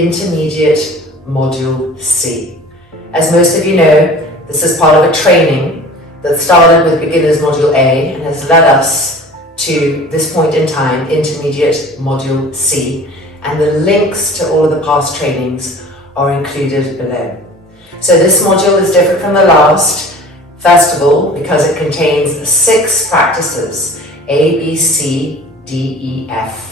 Intermediate Module C. As most of you know, this is part of a training that started with Beginners Module A and has led us to this point in time, Intermediate Module C, and the links to all of the past trainings are included below. So this module is different from the last, first of all, because it contains 6 practices, A, B, C, D, E, F.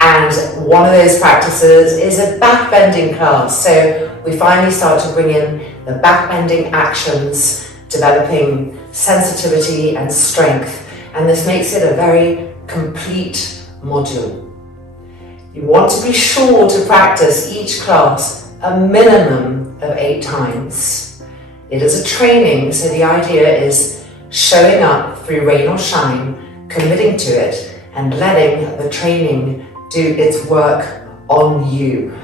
And one of those practices is a backbending class. So we finally start to bring in the backbending actions, developing sensitivity and strength. And this makes it a very complete module. You want to be sure to practice each class a minimum of 8 times. It is a training, so the idea is showing up through rain or shine, committing to it, and letting the training do its work on you.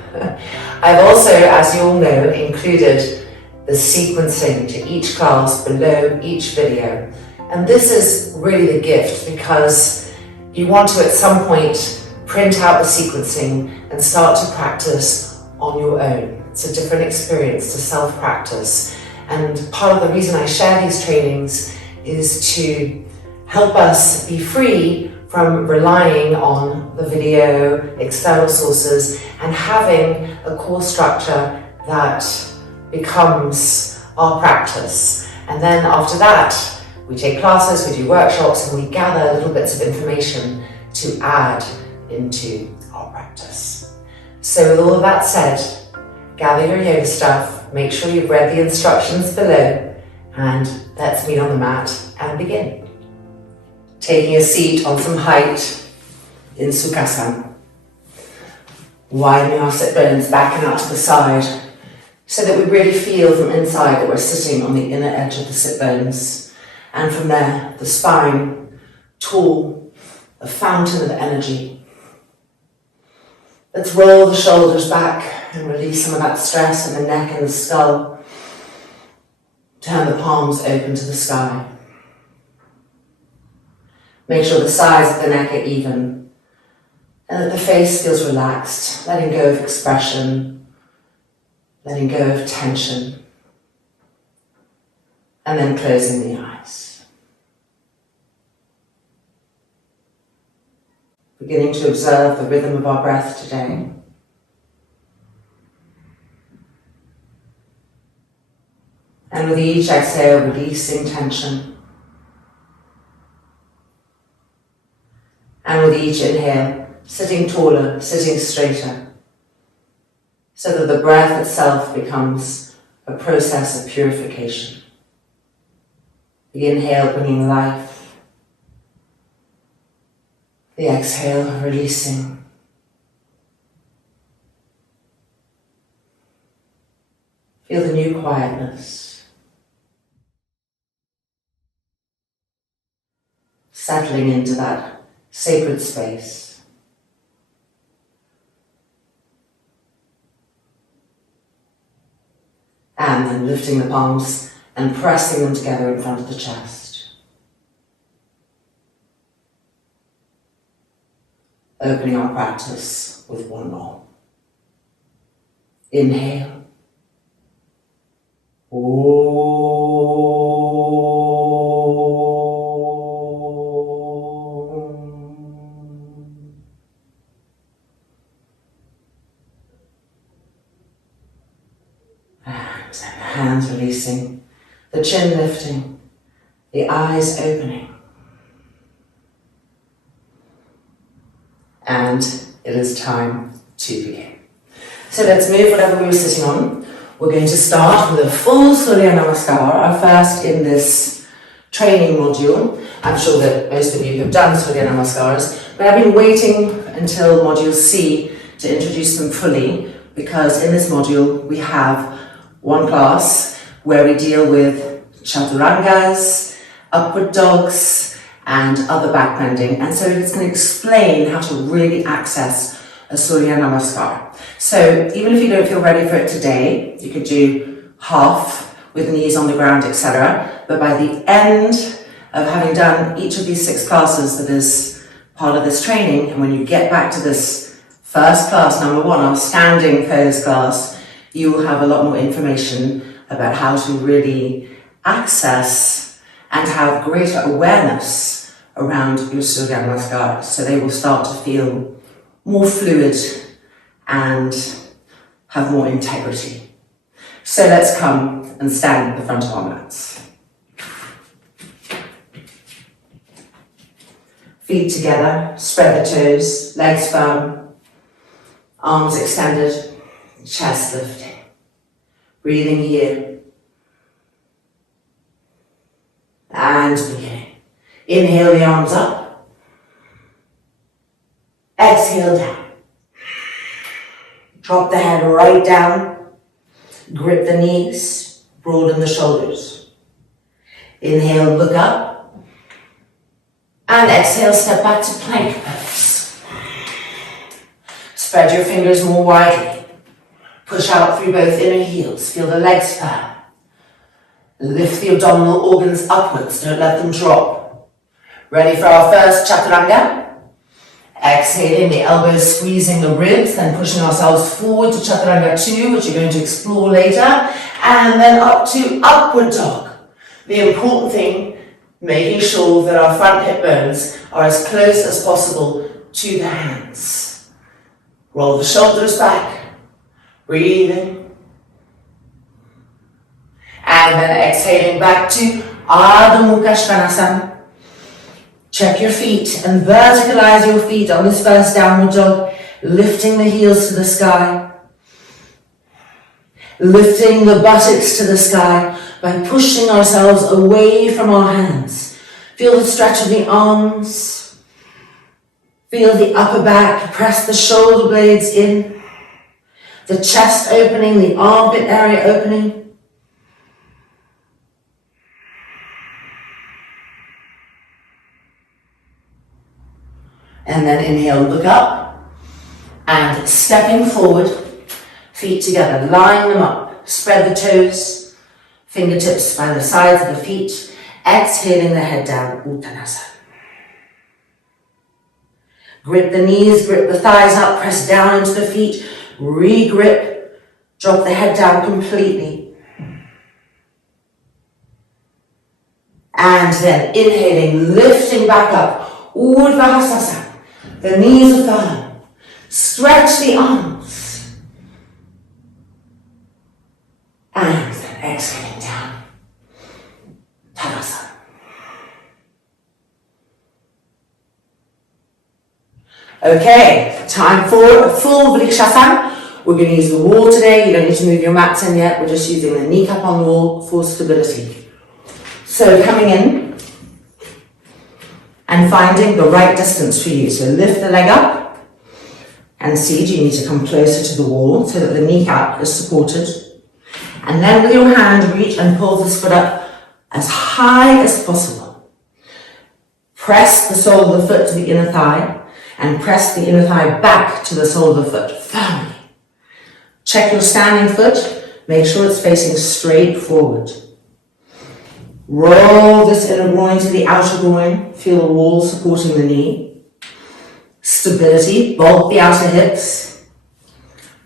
I've also, as you all know, included the sequencing to each class below each video. And this is really the gift, because you want to at some point print out the sequencing and start to practice on your own. It's a different experience to self-practice. And part of the reason I share these trainings is to help us be free from relying on the video, external sources, and having a core structure that becomes our practice. And then after that, we take classes, we do workshops, and we gather little bits of information to add into our practice. So with all of that said, gather your yoga stuff, make sure you've read the instructions below, and let's meet on the mat and begin. Taking a seat on some height in Sukhasana. Widening our sit bones back and out to the side so that we really feel from inside that we're sitting on the inner edge of the sit bones. And from there, the spine tall, a fountain of energy. Let's roll the shoulders back and release some of that stress in the neck and the skull. Turn the palms open to the sky. Make sure the sides of the neck are even and that the face feels relaxed, letting go of expression, letting go of tension, and then closing the eyes. Beginning to observe the rhythm of our breath today. And with each exhale, releasing tension. And with each inhale, sitting taller, sitting straighter, so that the breath itself becomes a process of purification. The inhale bringing life, the exhale releasing. Feel the new quietness, settling into that sacred space. And then lifting the palms and pressing them together in front of the chest. Opening our practice with one more. Inhale. Hands releasing, the chin lifting, the eyes opening. And it is time to begin. So let's move whatever we were sitting on. We're going to start with a full Surya Namaskar, our first in this training module. I'm sure that most of you have done Surya Namaskars, but I've been waiting until module C to introduce them fully, because in this module we have one class where we deal with chaturangas, upward dogs, and other backbending. And so it's going to explain how to really access a Surya Namaskar. So even if you don't feel ready for it today, you could do half with knees on the ground, etc. But by the end of having done each of these 6 classes that is part of this training, and when you get back to this First class, number one, our standing pose class, you will have a lot more information about how to really access and have greater awareness around your surya namaskar, so they will start to feel more fluid and have more integrity. So let's come and stand at the front of our mats. Feet together, spread the toes, legs firm, arms extended, chest lifting. Breathing here. And beginning. Inhale the arms up. Exhale down. Drop the head right down. Grip the knees. Broaden the shoulders. Inhale, look up. And exhale, step back to plank pose. Spread your fingers more widely. Push out through both inner heels. Feel the legs firm. Lift the abdominal organs upwards. Don't let them drop. Ready for our first chaturanga? Exhaling, the elbows squeezing the ribs, then pushing ourselves forward to chaturanga 2, which you're going to explore later, and then up to upward dog. The important thing, making sure that our front hip bones are as close as possible to the hands. Roll the shoulders back. Breathing. And then exhaling back to Ardha Mukha Svanasana. Check your feet and verticalize your feet on this first downward dog, lifting the heels to the sky. Lifting the buttocks to the sky by pushing ourselves away from our hands. Feel the stretch of the arms. Feel the upper back. Press the shoulder blades in. The chest opening, the armpit area opening. And then inhale, look up. And stepping forward, feet together, line them up. Spread the toes, fingertips by the sides of the feet. Exhaling the head down, Uttanasana. Grip the knees, grip the thighs up, press down into the feet. Re-grip, drop the head down completely. And then inhaling, lifting back up, Urdhva Hastasana. The knees are firm. Stretch the arms. And then exhaling down, Tadasana. Okay, time for a full Vrikshasana. We're going to use the wall today. You don't need to move your mats in yet. We're just using the kneecap on the wall for stability. So coming in and finding the right distance for you. So lift the leg up and see, do you need to come closer to the wall so that the kneecap is supported. And then with your hand, reach and pull this foot up as high as possible. Press the sole of the foot to the inner thigh. And press the inner thigh back to the sole of the foot, firmly. Check your standing foot, make sure it's facing straight forward. Roll this inner groin to the outer groin, feel the wall supporting the knee. Stability, bulk the outer hips.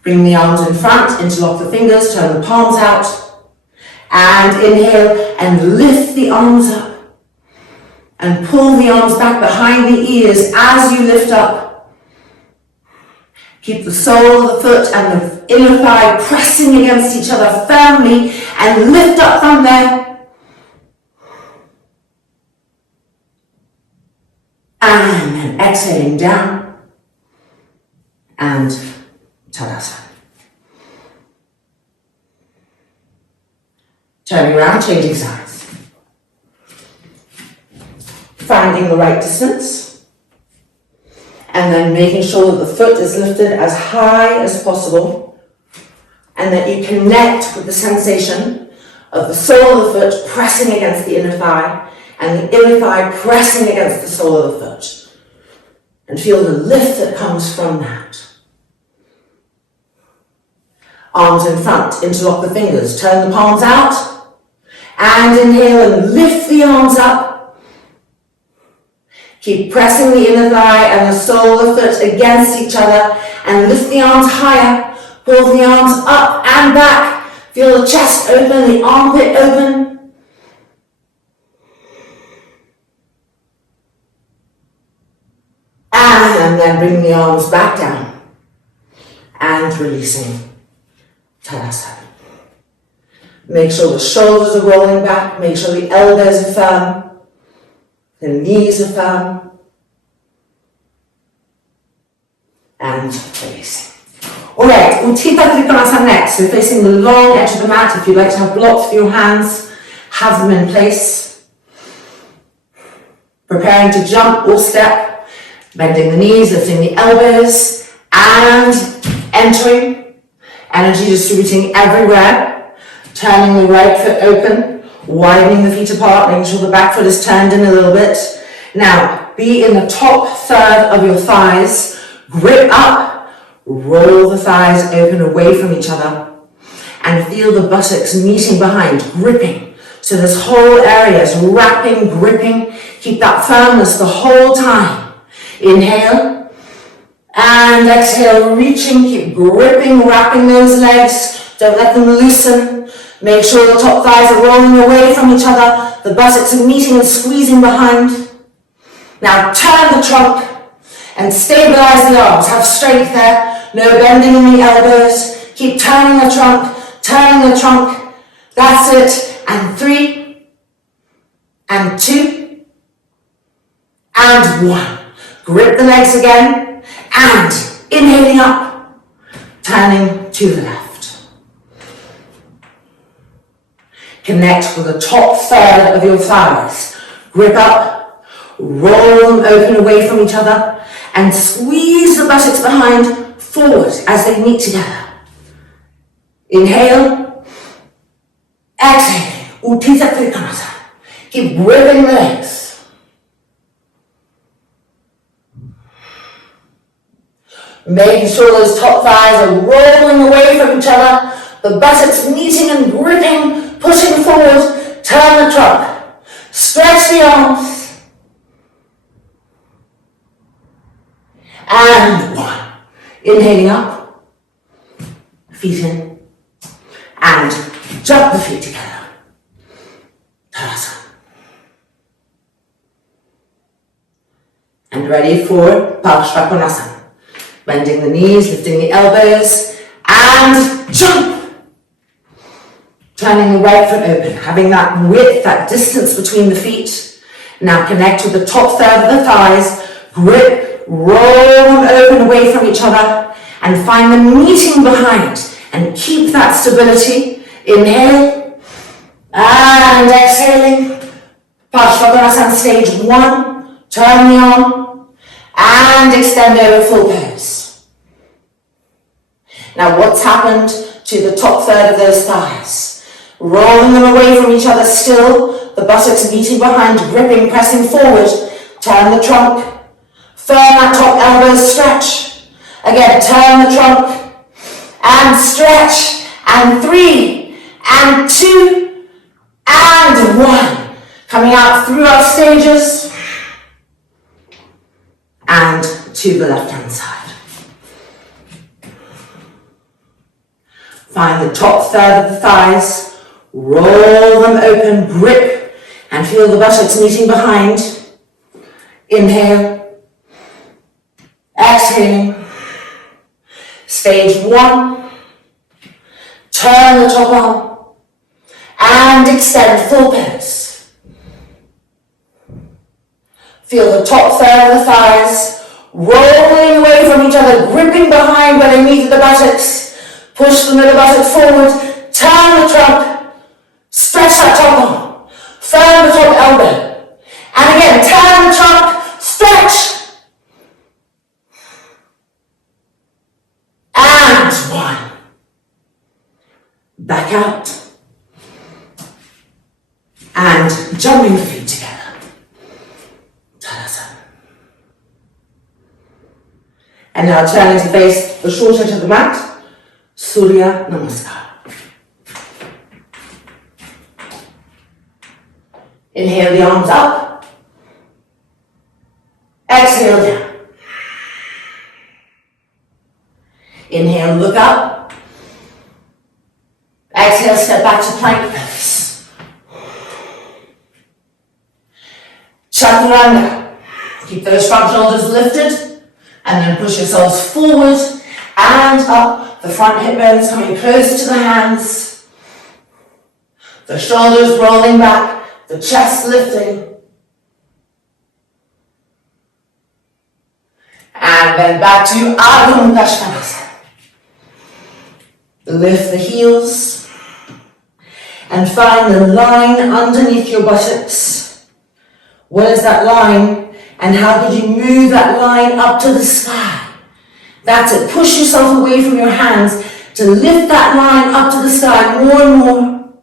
Bring the arms in front, interlock the fingers, turn the palms out. And inhale and lift the arms up. And pull the arms back behind the ears as you lift up. Keep the sole of the foot and the inner thigh pressing against each other firmly and lift up from there. And then exhaling down and Tadasana. Turning around, changing sides. Finding the right distance, and then making sure that the foot is lifted as high as possible, and that you connect with the sensation of the sole of the foot pressing against the inner thigh, and the inner thigh pressing against the sole of the foot, and feel the lift that comes from that. Arms in front, interlock the fingers, turn the palms out, and inhale and lift the arms up. Keep pressing the inner thigh and the sole of the foot against each other and lift the arms higher. Pull the arms up and back. Feel the chest open, the armpit open. And then bring the arms back down and releasing Tadasana. Make sure the shoulders are rolling back. Make sure the elbows are firm. The knees are firm. And releasing. Alright, Utthita Trikonasana next. So facing the long edge of the mat. If you'd like to have blocks for your hands, have them in place. Preparing to jump or step. Bending the knees, lifting the elbows, and entering. Energy distributing everywhere. Turning the right foot open, widening the feet apart, making sure the back foot is turned in a little bit. Now, be in the top third of your thighs. Grip up, roll the thighs open away from each other, and feel the buttocks meeting behind, gripping. So this whole area is wrapping, gripping. Keep that firmness the whole time. Inhale, and exhale, reaching, keep gripping, wrapping those legs. Don't let them loosen. Make sure the top thighs are rolling away from each other. The buttocks are meeting and squeezing behind. Now turn the trunk and stabilize the arms. Have strength there. No bending in the elbows. Keep turning the trunk, turning the trunk. That's it. And 3, and 2, and 1. Grip the legs again, and inhaling up, turning to the left. Connect with the top third of your thighs. Grip up, roll them open away from each other, and squeeze the buttocks behind forward as they meet together. Inhale, exhale, Utthita Trikonasana. Keep gripping the legs. Making sure those top thighs are rolling away from each other, the buttocks meeting and gripping, pushing forward, turn the trunk, stretch the arms, and 1. Inhaling up, feet in, and jump the feet together. Tadasana. And ready for Parshvakonasana. Bending the knees, lifting the elbows, and jump. Turning the right foot open, having that width, that distance between the feet. Now connect with the top third of the thighs. Grip, roll them open away from each other, and find them meeting behind. And keep that stability. Inhale, and exhaling. Parshvakonasana stage 1. Turn the arm, and extend over full pose. Now what's happened to the top third of those thighs? Rolling them away from each other still, the buttocks meeting behind, gripping, pressing forward. Turn the trunk, firm that top elbow, stretch. Again, turn the trunk, and stretch, and 3, and 2, and 1. Coming out through our stages, and to the left-hand side. Find the top third of the thighs. Roll them open, grip, and feel the buttocks meeting behind. Inhale, exhaling. Stage 1, turn the top arm, and extend full pose. Feel the top third of the thighs rolling away from each other, gripping behind where they meet the buttocks. Push the middle buttocks forward, turn the trunk, stretch that top arm, firm the top elbow, and again, turn the trunk, stretch, and 1. Back out, and jumping the feet together. Tadasana. And now turning to face the short edge of the mat, Surya Namaskar. Inhale the arms up. look up. Exhale, step back to plank pose. Chaturanga. Keep those front shoulders lifted and then push yourselves forward and up. The front hip bones coming close to the hands. The shoulders rolling back, the chest lifting. And then back to Ardha Uttanasana. Lift the heels and find the line underneath your buttocks. What is that line? And how could you move that line up to the sky? That's it. Push yourself away from your hands to lift that line up to the sky more and more.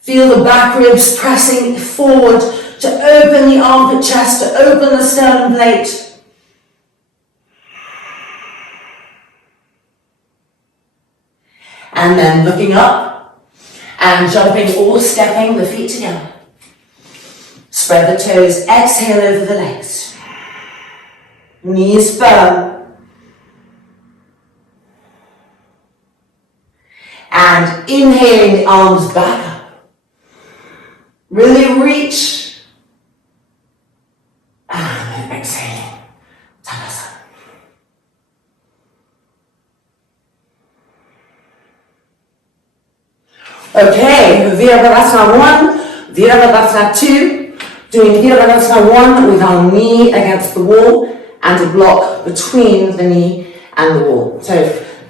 Feel the back ribs pressing forward to open the armpit chest, to open the sternum plate. And then looking up and jumping or stepping the feet together. Spread the toes, exhale over the legs. Knees firm. And inhaling the arms back up. Really reach. And then exhaling. Tadasana. Okay, Virabhadrasana 1, Virabhadrasana 2. Doing Virabhadrasana 1 with our knee against the wall and a block between the knee and the wall. So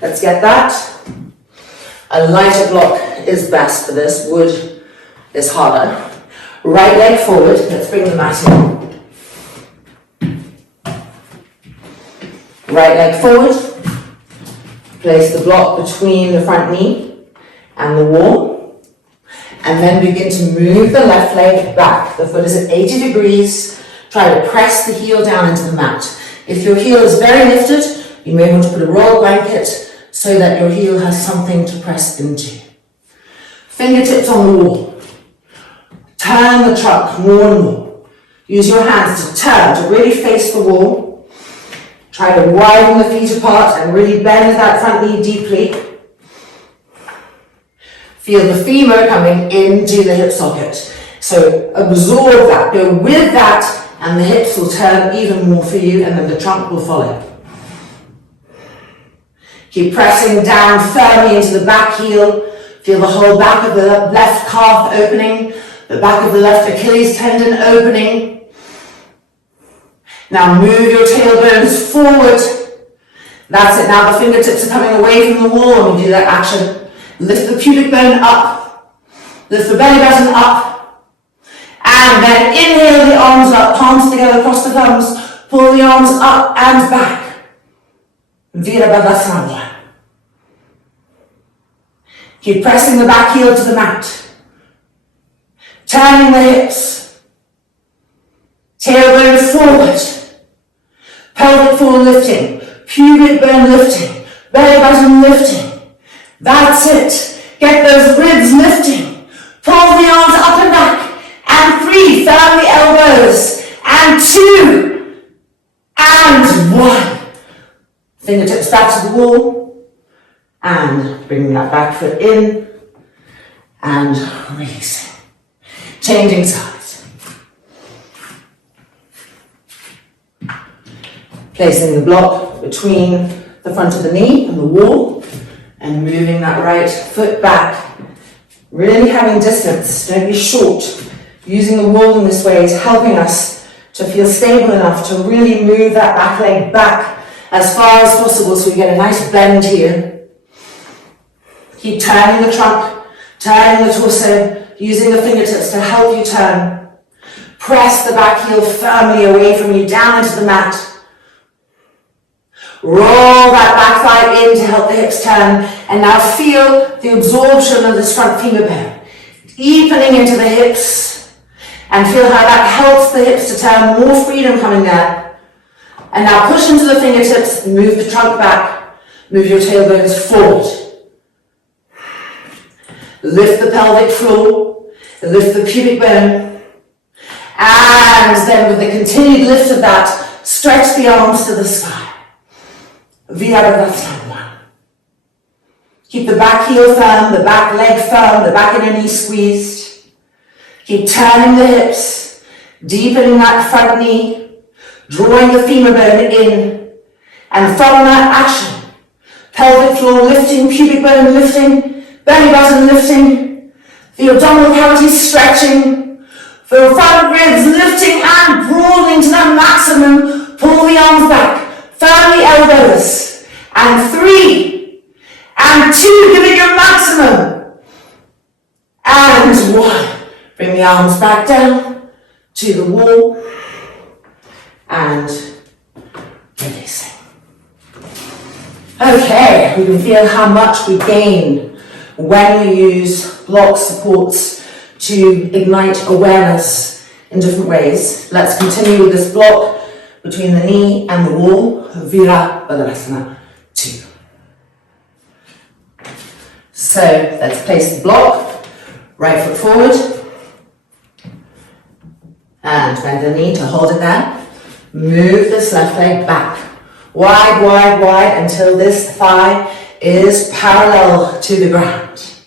let's get that. A lighter block is best for this. Wood is harder. Right leg forward. Let's bring the mat in. Right leg forward. Place the block between the front knee and the wall. And then begin to move the left leg back. The foot is at 80 degrees. Try to press the heel down into the mat. If your heel is very lifted, you may want to put a roll blanket so that your heel has something to press into. Fingertips on the wall. Turn the trunk more and more. Use your hands to turn, to really face the wall. Try to widen the feet apart and really bend that front knee deeply. Feel the femur coming into the hip socket. So absorb that, go with that, and the hips will turn even more for you, and then the trunk will follow. Keep pressing down firmly into the back heel. Feel the whole back of the left calf opening, the back of the left Achilles tendon opening. Now move your tailbones forward. That's it. Now the fingertips are coming away from the wall when we do that action. Lift the pubic bone up. Lift the belly button up. And then inhale the arms up, palms together across the thumbs. Pull the arms up and back. Virabhadrasana 1. Keep pressing the back heel to the mat. Turning the hips. Tailbone forward. Pelvic floor lifting. Pubic bone lifting. Belly button lifting. That's it. Get those ribs lifting. Pull the arms up and back. And 3, firm the elbows. And 2. And 1. Fingertips back to the wall. And bring that back foot in. And releasing. Changing sides. Placing the block between the front of the knee and the wall. And moving that right foot back. Really having distance. Don't be short. Using the wall in this way is helping us to feel stable enough to really move that back leg back as far as possible so we get a nice bend here. Keep turning the trunk, turning the torso, using the fingertips to help you turn. Press the back heel firmly away from you down into the mat. Roll that back thigh in to help the hips turn. And now feel the absorption of this front femur bone. Deepening into the hips. And feel how that helps the hips to turn, more freedom coming there. And now push into the fingertips, move the trunk back, move your tailbones forward. Lift the pelvic floor, lift the pubic bone. And then with the continued lift of that, Stretch the arms to the sky. Virabhadrasana 1. Keep the back heel firm, the back leg firm, the back inner knee squeezed. Keep turning the hips, deepening that front knee, drawing the femur bone in, and from that action, pelvic floor lifting, pubic bone lifting, belly button lifting, the abdominal cavity stretching, the front ribs lifting and broadening to the maximum. Pull the arms back, firm the elbows, and 3, and 2, give it your maximum, and 1. Bring the arms back down to the wall, and releasing. Okay, we can feel how much we gain when we use block supports to ignite awareness in different ways. Let's continue with this block between the knee and the wall, Virabhadrasana 2. So let's place the block, right foot forward, and bend the knee to hold it there. Move this left leg back, wide, wide, wide, until this thigh is parallel to the ground.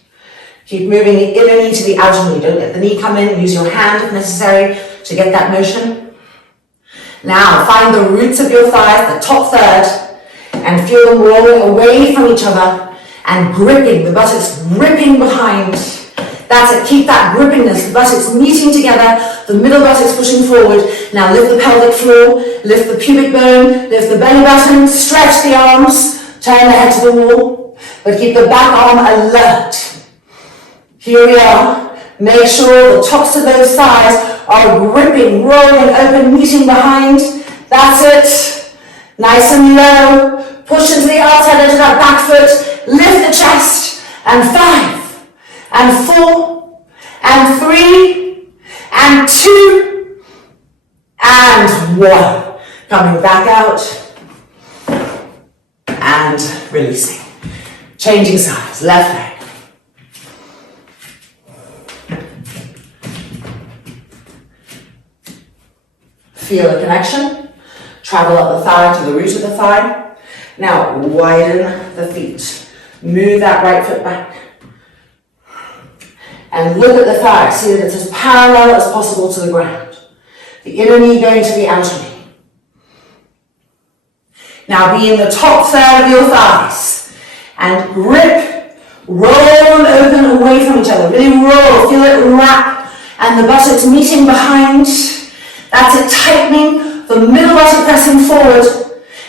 Keep moving the inner knee to the outer knee. Don't let the knee come in. Use your hand if necessary to get that motion. Now find the roots of your thighs, the top third, and feel them rolling away from each other and gripping, the buttocks gripping behind. That's it, keep that grippiness, the buttocks meeting together, the middle buttocks pushing forward. Now lift the pelvic floor, lift the pubic bone, lift the belly button, stretch the arms, turn the head to the wall, but keep the back arm alert. Here we are. Make sure the tops of those thighs are gripping, rolling, open, meeting behind. That's it. Nice and low. Push into the outside edge of that back foot. Lift the chest. And 5, and 4, and 3, and 2, and 1. Coming back out. And releasing. Changing sides. Left leg. Feel the connection. Travel up the thigh to the root of the thigh. Now widen the feet. Move that right foot back. And look at the thigh. See that it's as parallel as possible to the ground. The inner knee going to the outer knee. Now be in the top third of your thighs. And grip, roll them open away from each other. Really roll. Feel it wrap. And the buttocks meeting behind. That's it, tightening, the middle buttock pressing forward.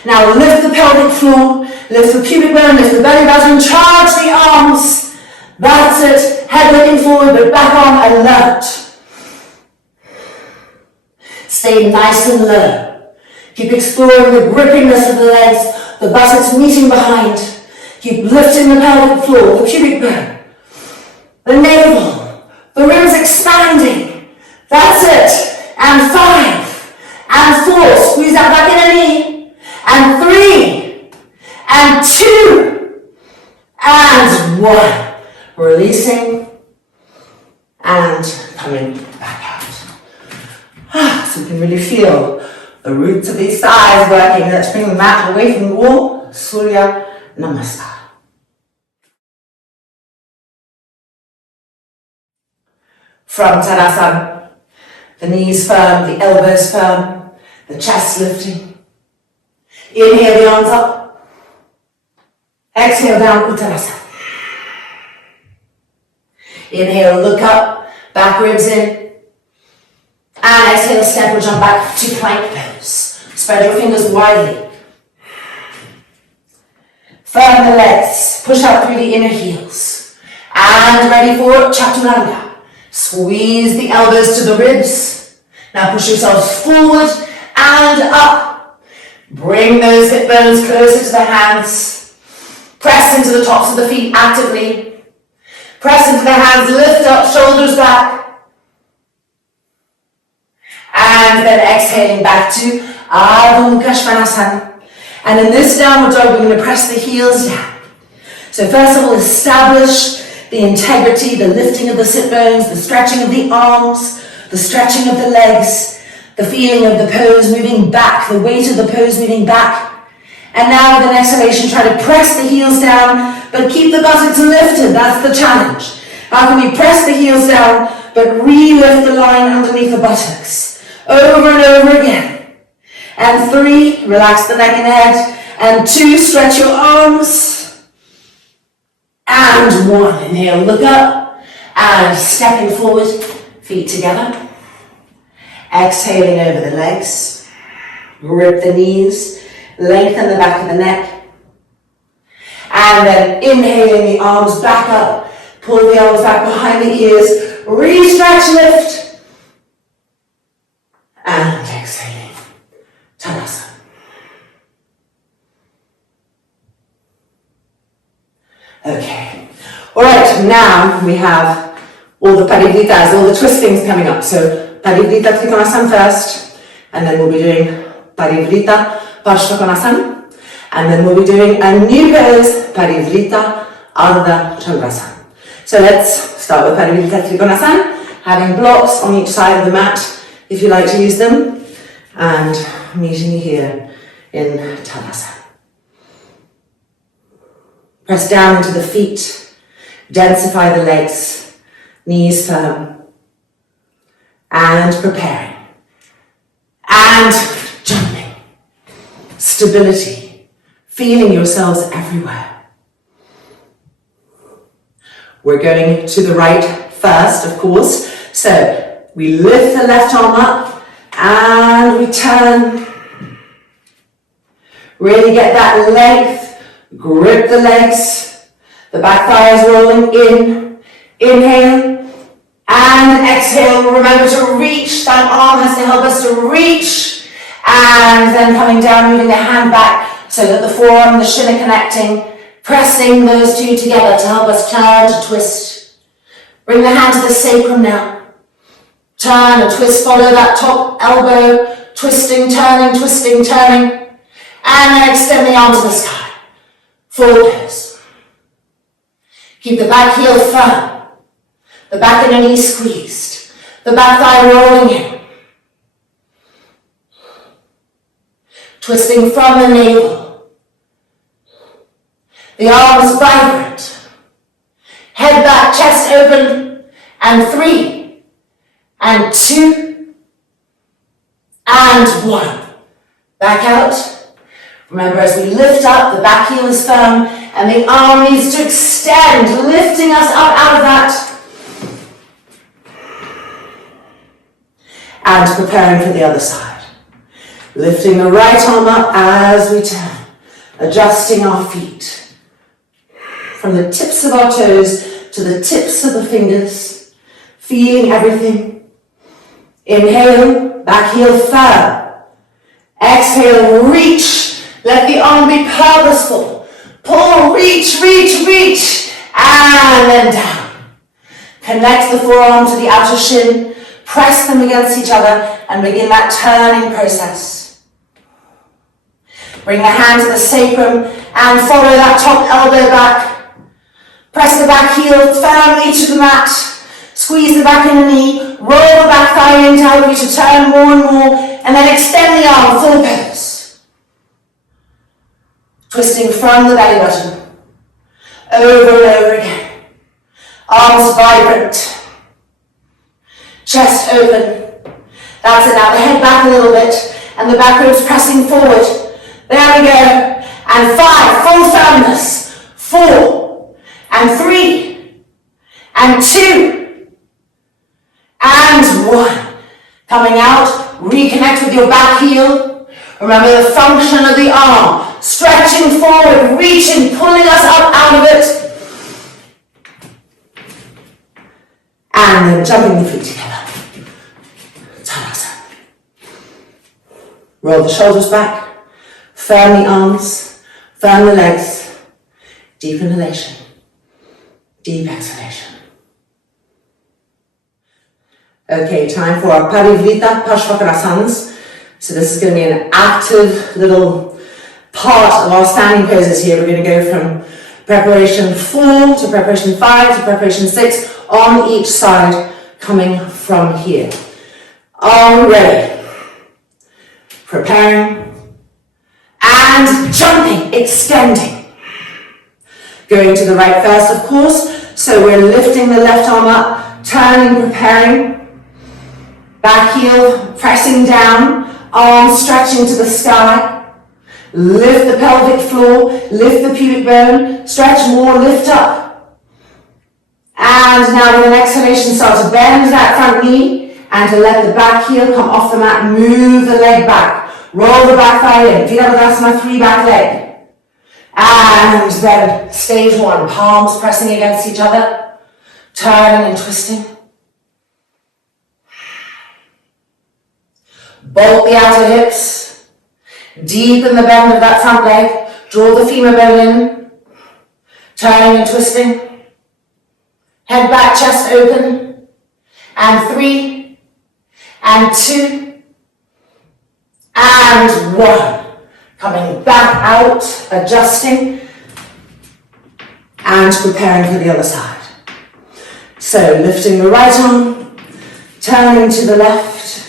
Now lift the pelvic floor, lift the pubic bone, lift the belly button, charge the arms. That's it, head looking forward, but back arm alert. Stay nice and low. Keep exploring the grippiness of the legs, the buttocks meeting behind. Keep lifting the pelvic floor, the pubic bone, the navel, the ribs expanding. That's it. And 5, and 4, squeeze that back inner knee, and 3, and 2, and 1. Releasing, and coming back out. So you can really feel the roots of these thighs working. Let's bring the mat away from the wall. Surya Namaskar. From Tadasana. The knees firm, the elbows firm, the chest lifting. Inhale the arms up. Exhale down, Uttanasana. Inhale, look up, back ribs in. And exhale, step or jump back to plank pose. Spread your fingers widely. Firm the legs, push out through the inner heels. And ready for Chaturanga. Squeeze the elbows to the ribs. Now push yourselves forward and up. Bring those hip bones closer to the hands. Press into the tops of the feet actively. Press into the hands, lift up, shoulders back. And then exhaling back to Ardha Mukha Svanasana. And in this downward dog, we're going to press the heels down. So first of all, establish the integrity, the lifting of the sit bones, the stretching of the arms, the stretching of the legs, The feeling of the pose moving back, the weight of the pose moving back. And now with an exhalation, try to press the heels down, but keep the buttocks lifted. That's the challenge. How can we press the heels down, but re-lift the line underneath the buttocks? Over and over again. And 3, relax the neck and head. And 2, stretch your arms. And 1, inhale, look up. And stepping forward, feet together. Exhaling over the legs. Grip the knees. Lengthen the back of the neck. And then inhaling the arms back up. Pull the arms back behind the ears. Re-stretch, lift. And exhaling. Tadasana. Okay. All right, now we have all the paribritas, all the twistings coming up. So paribrita trikonasana first, and then we'll be doing paribrita parshvakonasana, and then we'll be doing a new pose, parivrita ardha chandrasana. So let's start with parivrita trikonasana, having blocks on each side of the mat if you like to use them, and meeting you here in Tadasana. Press down into the feet, densify the legs, knees firm, and preparing, and jumping. Stability, feeling yourselves everywhere. We're going to the right first, of course. So we lift the left arm up and we turn. Really get that length, grip the legs, the back thigh is rolling in, inhale, and exhale. Remember to reach, that arm has to help us to reach, and then coming down, moving the hand back so that the forearm and the shin are connecting, pressing those two together to help us turn to twist. Bring the hand to the sacrum now. Turn and twist, follow that top elbow, twisting, turning, and then extend the arm to the sky. Forward pose. Keep the back heel firm, the back of the knee squeezed, the back thigh rolling in. Twisting from the navel. The arms vibrant. Head back, chest open, and 3, and 2, and 1. Back out. Remember, as we lift up, the back heel is firm, and the arm needs to extend, lifting us up out of that. And preparing for the other side. Lifting the right arm up as we turn, adjusting our feet. From the tips of our toes to the tips of the fingers, feeling everything. Inhale, back heel firm. Exhale, reach. Let the arm be purposeful. Pull, reach, and then down. Connect the forearm to the outer shin, press them against each other, and begin that turning process. Bring the hand to the sacrum and follow that top elbow back. Press the back heel firmly to the mat. Squeeze the back in the knee, roll the back thigh in to help you to turn more and more, and then extend the arm, full pose. Twisting from the belly button, over and over again. Arms vibrant, chest open. That's it now, the head back a little bit, and the back ribs pressing forward. There we go, and 5, full firmness, 4, and 3, and 2, and 1. Coming out, reconnect with your back heel. Remember the function of the arm. Stretching forward, reaching, pulling us up out of it. And then jumping the feet together. Tadasana. Roll the shoulders back. Firm the arms. Firm the legs. Deep inhalation. Deep exhalation. Okay, time for our Parivrita Parshvakarasanas. So this is going to be an active little part of our standing poses here. We're going to go from preparation 4 to preparation 5 to preparation 6 on each side, coming from here. Are we ready? Preparing. And jumping, extending. Going to the right first, of course. So we're lifting the left arm up, turning, preparing. Back heel, pressing down, arms stretching to the sky. Lift the pelvic floor, lift the pubic bone, stretch more, lift up. And now with an exhalation, start to bend that front knee and to let the back heel come off the mat, move the leg back. Roll the back thigh in, Virabhadasana, 3 back leg. And then stage 1, palms pressing against each other, turning and twisting. Bolt the outer hips, deepen the bend of that front leg, draw the femur bone in, turning and twisting. Head back, chest open, and 3, and 2, and 1. Coming back out, adjusting, and preparing for the other side. So lifting the right arm, turning to the left.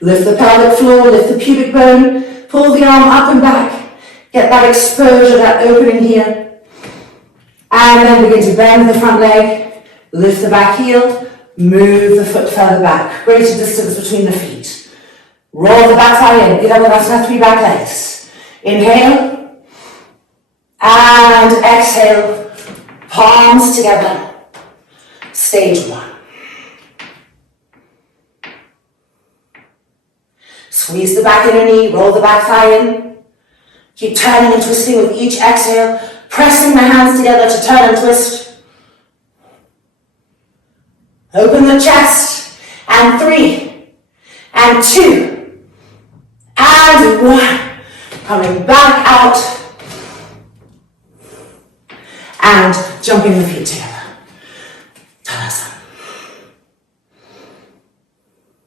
Lift the pelvic floor, lift the pubic bone, pull the arm up and back. Get that exposure, that opening here. And then begin to bend the front leg, lift the back heel, move the foot further back. Greater distance between the feet. Roll the back thigh in, Virabhadasana, 3 back legs. Inhale, and exhale, palms together. Stage 1. Squeeze the back inner knee, roll the back thigh in. Keep turning and twisting with each exhale, pressing the hands together to turn and twist. Open the chest, and 3, and 2, and 1. Coming back out, and jumping the feet together. Tadasana.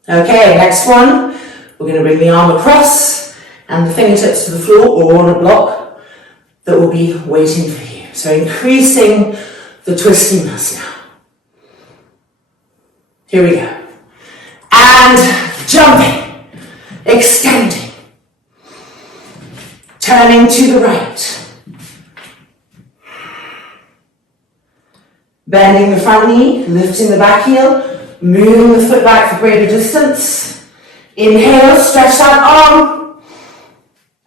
Okay, next one. We're going to bring the arm across and the fingertips to the floor or on a block that will be waiting for you. So increasing the twistiness now. Here we go. And jumping, extending, turning to the right. Bending the front knee, lifting the back heel, moving the foot back for greater distance. Inhale, stretch that arm,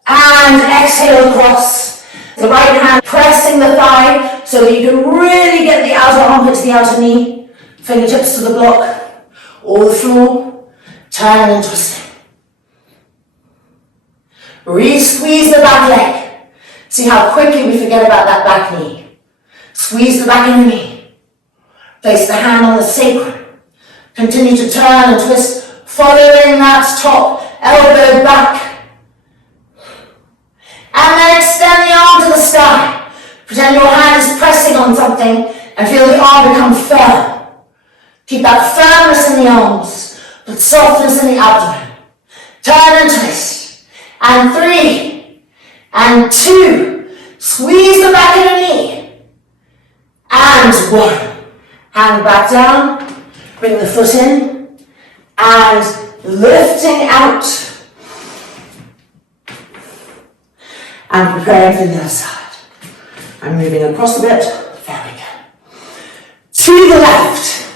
and exhale across. The right hand pressing the thigh so that you can really get the outer armpit to the outer knee, fingertips to the block or the floor, turn and twisting. Re-squeeze the back leg. See how quickly we forget about that back knee. Squeeze the back inner knee. Place the hand on the sacrum. Continue to turn and twist, following that top elbow back. And then extend the arm to the sky. Pretend your hand is pressing on something and feel the arm become firm. Keep that firmness in the arms, but softness in the abdomen. Turn and twist. And 3, and 2. Squeeze the back inner knee. And 1. Hand back down. Bring the foot in. And lifting out. And preparing for the other side. I'm moving across a bit. There we go. To the left.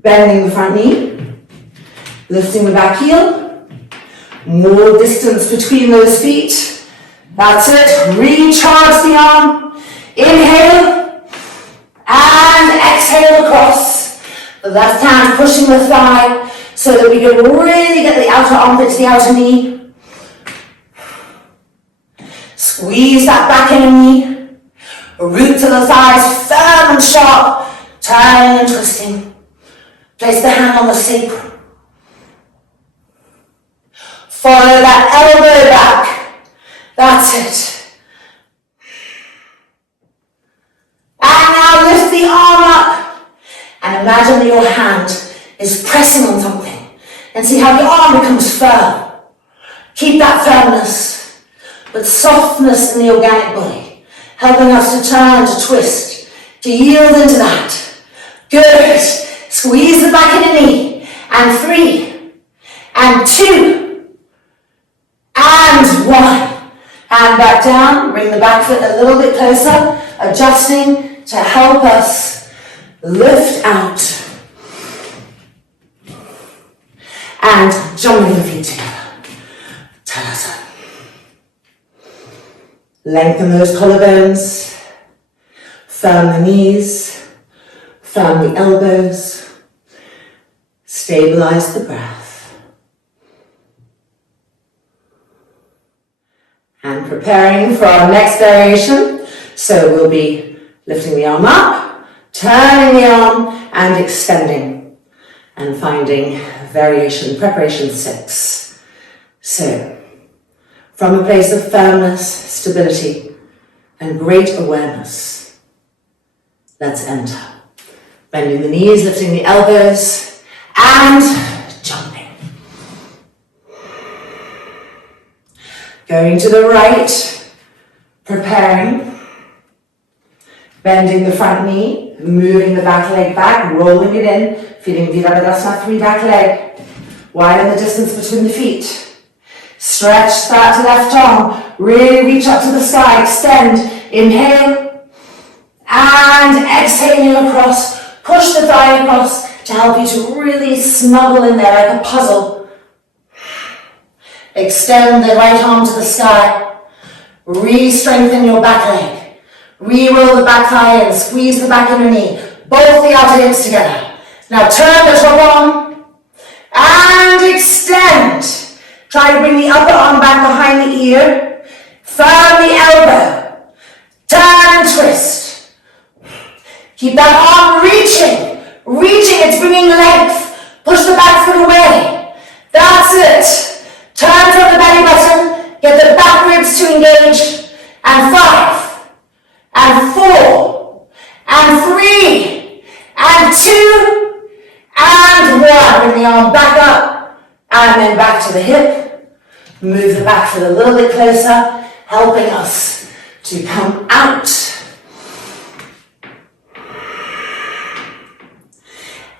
Bending the front knee. Lifting the back heel. More distance between those feet. That's it. Recharge the arm. Inhale. And exhale across. The left hand pushing the thigh so that we can really get the outer armpit to the outer knee. Squeeze that back inner knee. Root to the thighs, firm and sharp. Turning and twisting. Place the hand on the sacrum. Follow that elbow back. That's it. And now lift the arm up. And imagine that your hand is pressing on something. And see how the arm becomes firm. Keep that firmness, but softness in the organic body. Helping us to turn, to twist, to yield into that. Good. Squeeze the back of the knee. And 3, and 2, and 1. Hand back down, bring the back foot a little bit closer, adjusting to help us lift out. And jumping the feet together. Talasana. Lengthen those collarbones. Firm the knees. Firm the elbows. Stabilize the breath. And preparing for our next variation. So we'll be lifting the arm up, turning the arm, and extending. And finding variation, preparation 6. So, from a place of firmness, stability, and great awareness, let's enter. Bending the knees, lifting the elbows, and jumping. Going to the right, preparing. Bending the front knee, moving the back leg back, rolling it in, feeling Virabhadasana, 3 back leg. Widen the distance between the feet. Stretch that left arm, really reach up to the sky, extend, inhale, and exhaling across, push the thigh across to help you to really snuggle in there like a puzzle. Extend the right arm to the sky, re-strengthen your back leg. Re-roll the back thigh and squeeze the back of your knee. Both the outer hips together. Now turn the top arm and extend. Try to bring the upper arm back behind the ear. Firm the elbow. Turn and twist. Keep that arm reaching. Reaching, it's bringing length. Push the back foot away. That's it. Turn from the belly button. Get the back ribs to engage. And 5. And 4, and 3, and 2, and 1. Bring the arm back up, and then back to the hip. Move the back foot a little bit closer, helping us to come out.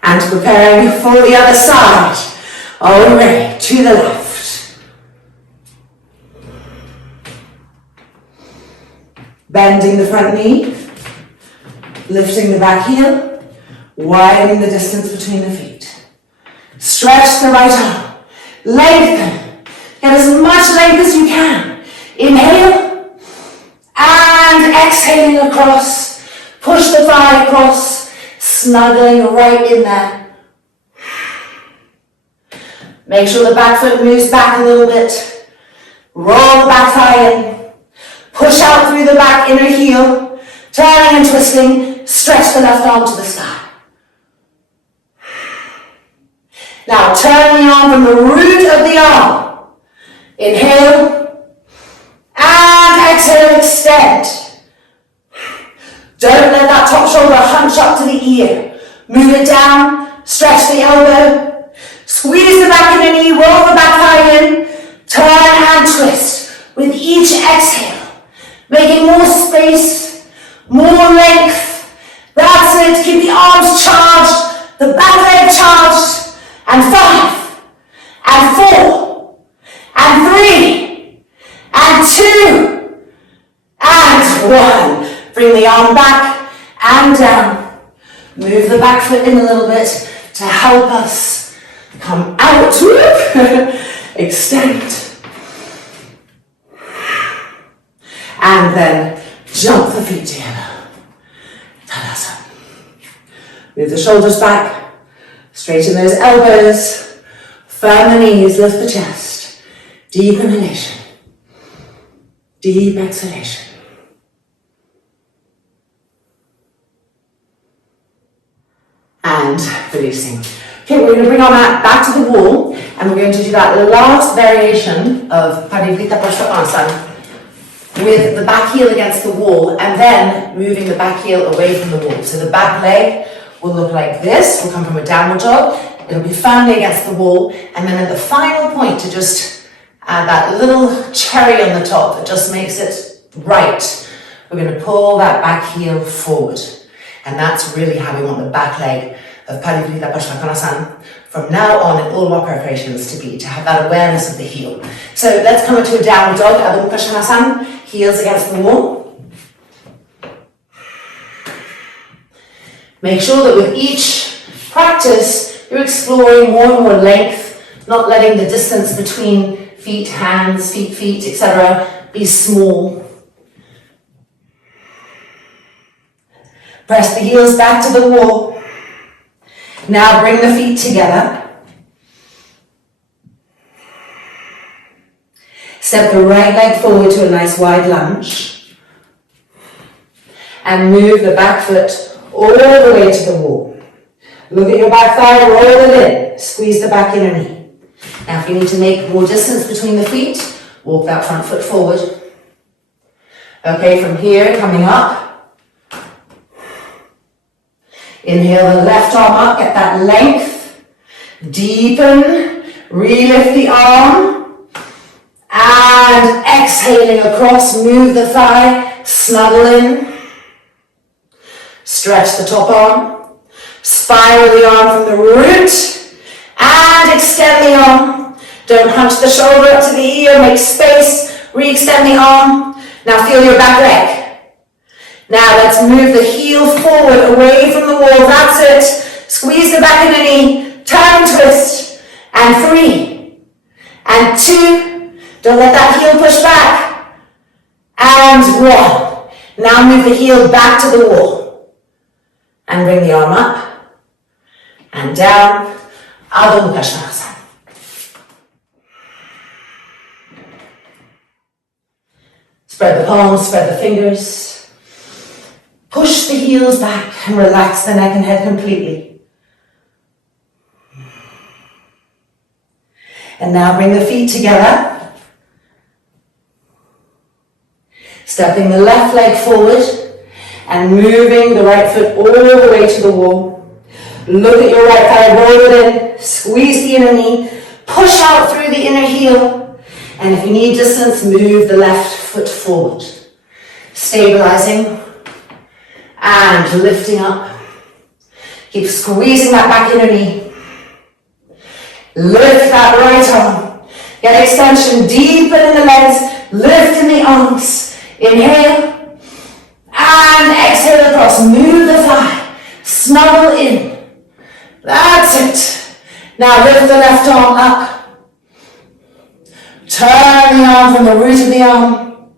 And preparing for the other side. All the way to the left. Bending the front knee, lifting the back heel, widening the distance between the feet. Stretch the right arm, lengthen, get as much length as you can. Inhale, and exhaling across, push the thigh across, snuggling right in there. Make sure the back foot moves back a little bit. Roll the back thigh in. Push out through the back inner heel, turning and twisting, stretch the left arm to the sky. Now turn the arm from the root of the arm. Inhale, and exhale, extend. Don't let that top shoulder hunch up to the ear. Move it down, stretch the elbow, squeeze the back of the knee, roll the back thigh in, turn and twist with each exhale. Making more space, more length. That's it. Keep the arms charged, the back leg charged. And 5, and 4, and 3, and 2, and 1. Bring the arm back and down. Move the back foot in a little bit to help us come out. Extend. And then jump the feet together. Talasana. Move the shoulders back. Straighten those elbows. Firm the knees. Lift the chest. Deep inhalation. Deep exhalation. And releasing. Okay, we're going to bring our mat back to the wall. And we're going to do that last variation of Parivrita Prasthasana, with the back heel against the wall and then moving the back heel away from the wall. So the back leg will look like this. We'll come from a downward dog. It'll be firmly against the wall. And then at the final point, to just add that little cherry on the top that just makes it right, we're going to pull that back heel forward. And that's really how we want the back leg of Parivrita Parsvakonasana from now on in all of our preparations to have that awareness of the heel. So let's come into a downward dog, Adho Mukha Svanasana, heels against the wall. Make sure that with each practice, you're exploring more and more length, not letting the distance between feet, hands, feet, etc. be small. Press the heels back to the wall. Now bring the feet together. Step the right leg forward to a nice wide lunge. And move the back foot all the way to the wall. Look at your back thigh, roll it in. Squeeze the back inner knee. Now if you need to make more distance between the feet, walk that front foot forward. Okay, from here, coming up. Inhale the left arm up, get that length. Deepen, relift the arm. And exhaling across, move the thigh, snuggle in. Stretch the top arm. Spiral the arm from the root. And extend the arm. Don't hunch the shoulder up to the ear, make space. Re-extend the arm. Now feel your back leg. Now let's move the heel forward away from the wall. That's it. Squeeze the back of the knee. Turn and twist. And 3. And 2. Don't let that heel push back. And 1. Now move the heel back to the wall. And bring the arm up. And down. Adho Mukha Svanasana. Spread the palms, spread the fingers. Push the heels back and relax the neck and head completely. And now bring the feet together. Stepping the left leg forward and moving the right foot all the way to the wall. Look at your right thigh, roll it in, squeeze the inner knee, push out through the inner heel. And if you need distance, move the left foot forward. Stabilizing. And lifting up. Keep squeezing that back inner knee. Lift that right arm. Get extension, deepen in the legs, lift in the arms. Inhale. And exhale across. Move the thigh. Snuggle in. That's it. Now lift the left arm up. Turn the arm from the root of the arm.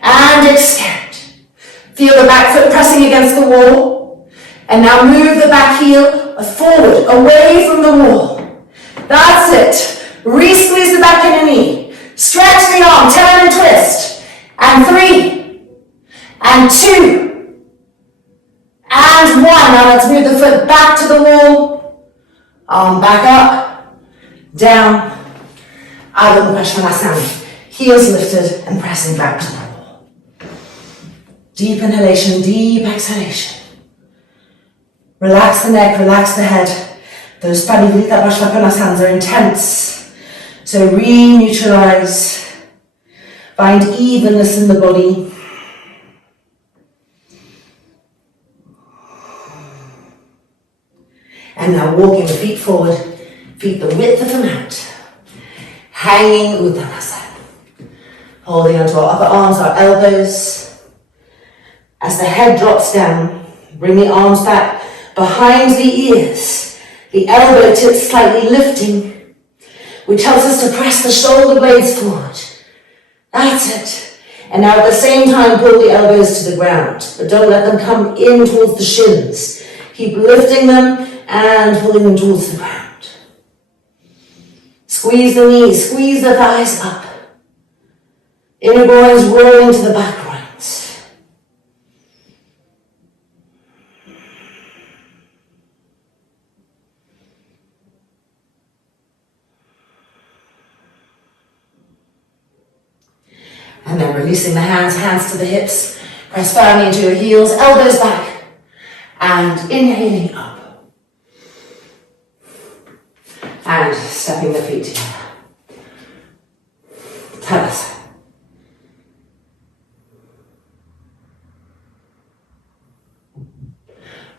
And extend. Feel the back foot pressing against the wall. And now move the back heel forward, away from the wall. That's it. Re-squeeze the back inner knee. Stretch the arm, turn and twist. And 3. And 2. And 1. Now let's move the foot back to the wall. Arm back up. Down. Adho Mukha Svanasana. Heels lifted and pressing back to the wall. Deep inhalation, deep exhalation. Relax the neck, relax the head. Those Parivrita Parsvakonasanas are intense. So re-neutralize. Find evenness in the body. And now walking the feet forward, feet the width of the mat. Hanging Uttanasana. Holding onto our upper arms, our elbows. As the head drops down, bring the arms back behind the ears. The elbow tips slightly lifting, which helps us to press the shoulder blades forward. That's it. And now at the same time, pull the elbows to the ground, but don't let them come in towards the shins. Keep lifting them and pulling them towards the ground. Squeeze the knees, squeeze the thighs up. Inner groins rolling to the back groins. And then releasing the hands, hands to the hips. Press firmly into your heels, elbows back. And inhaling up. And stepping the feet together. Tadasana.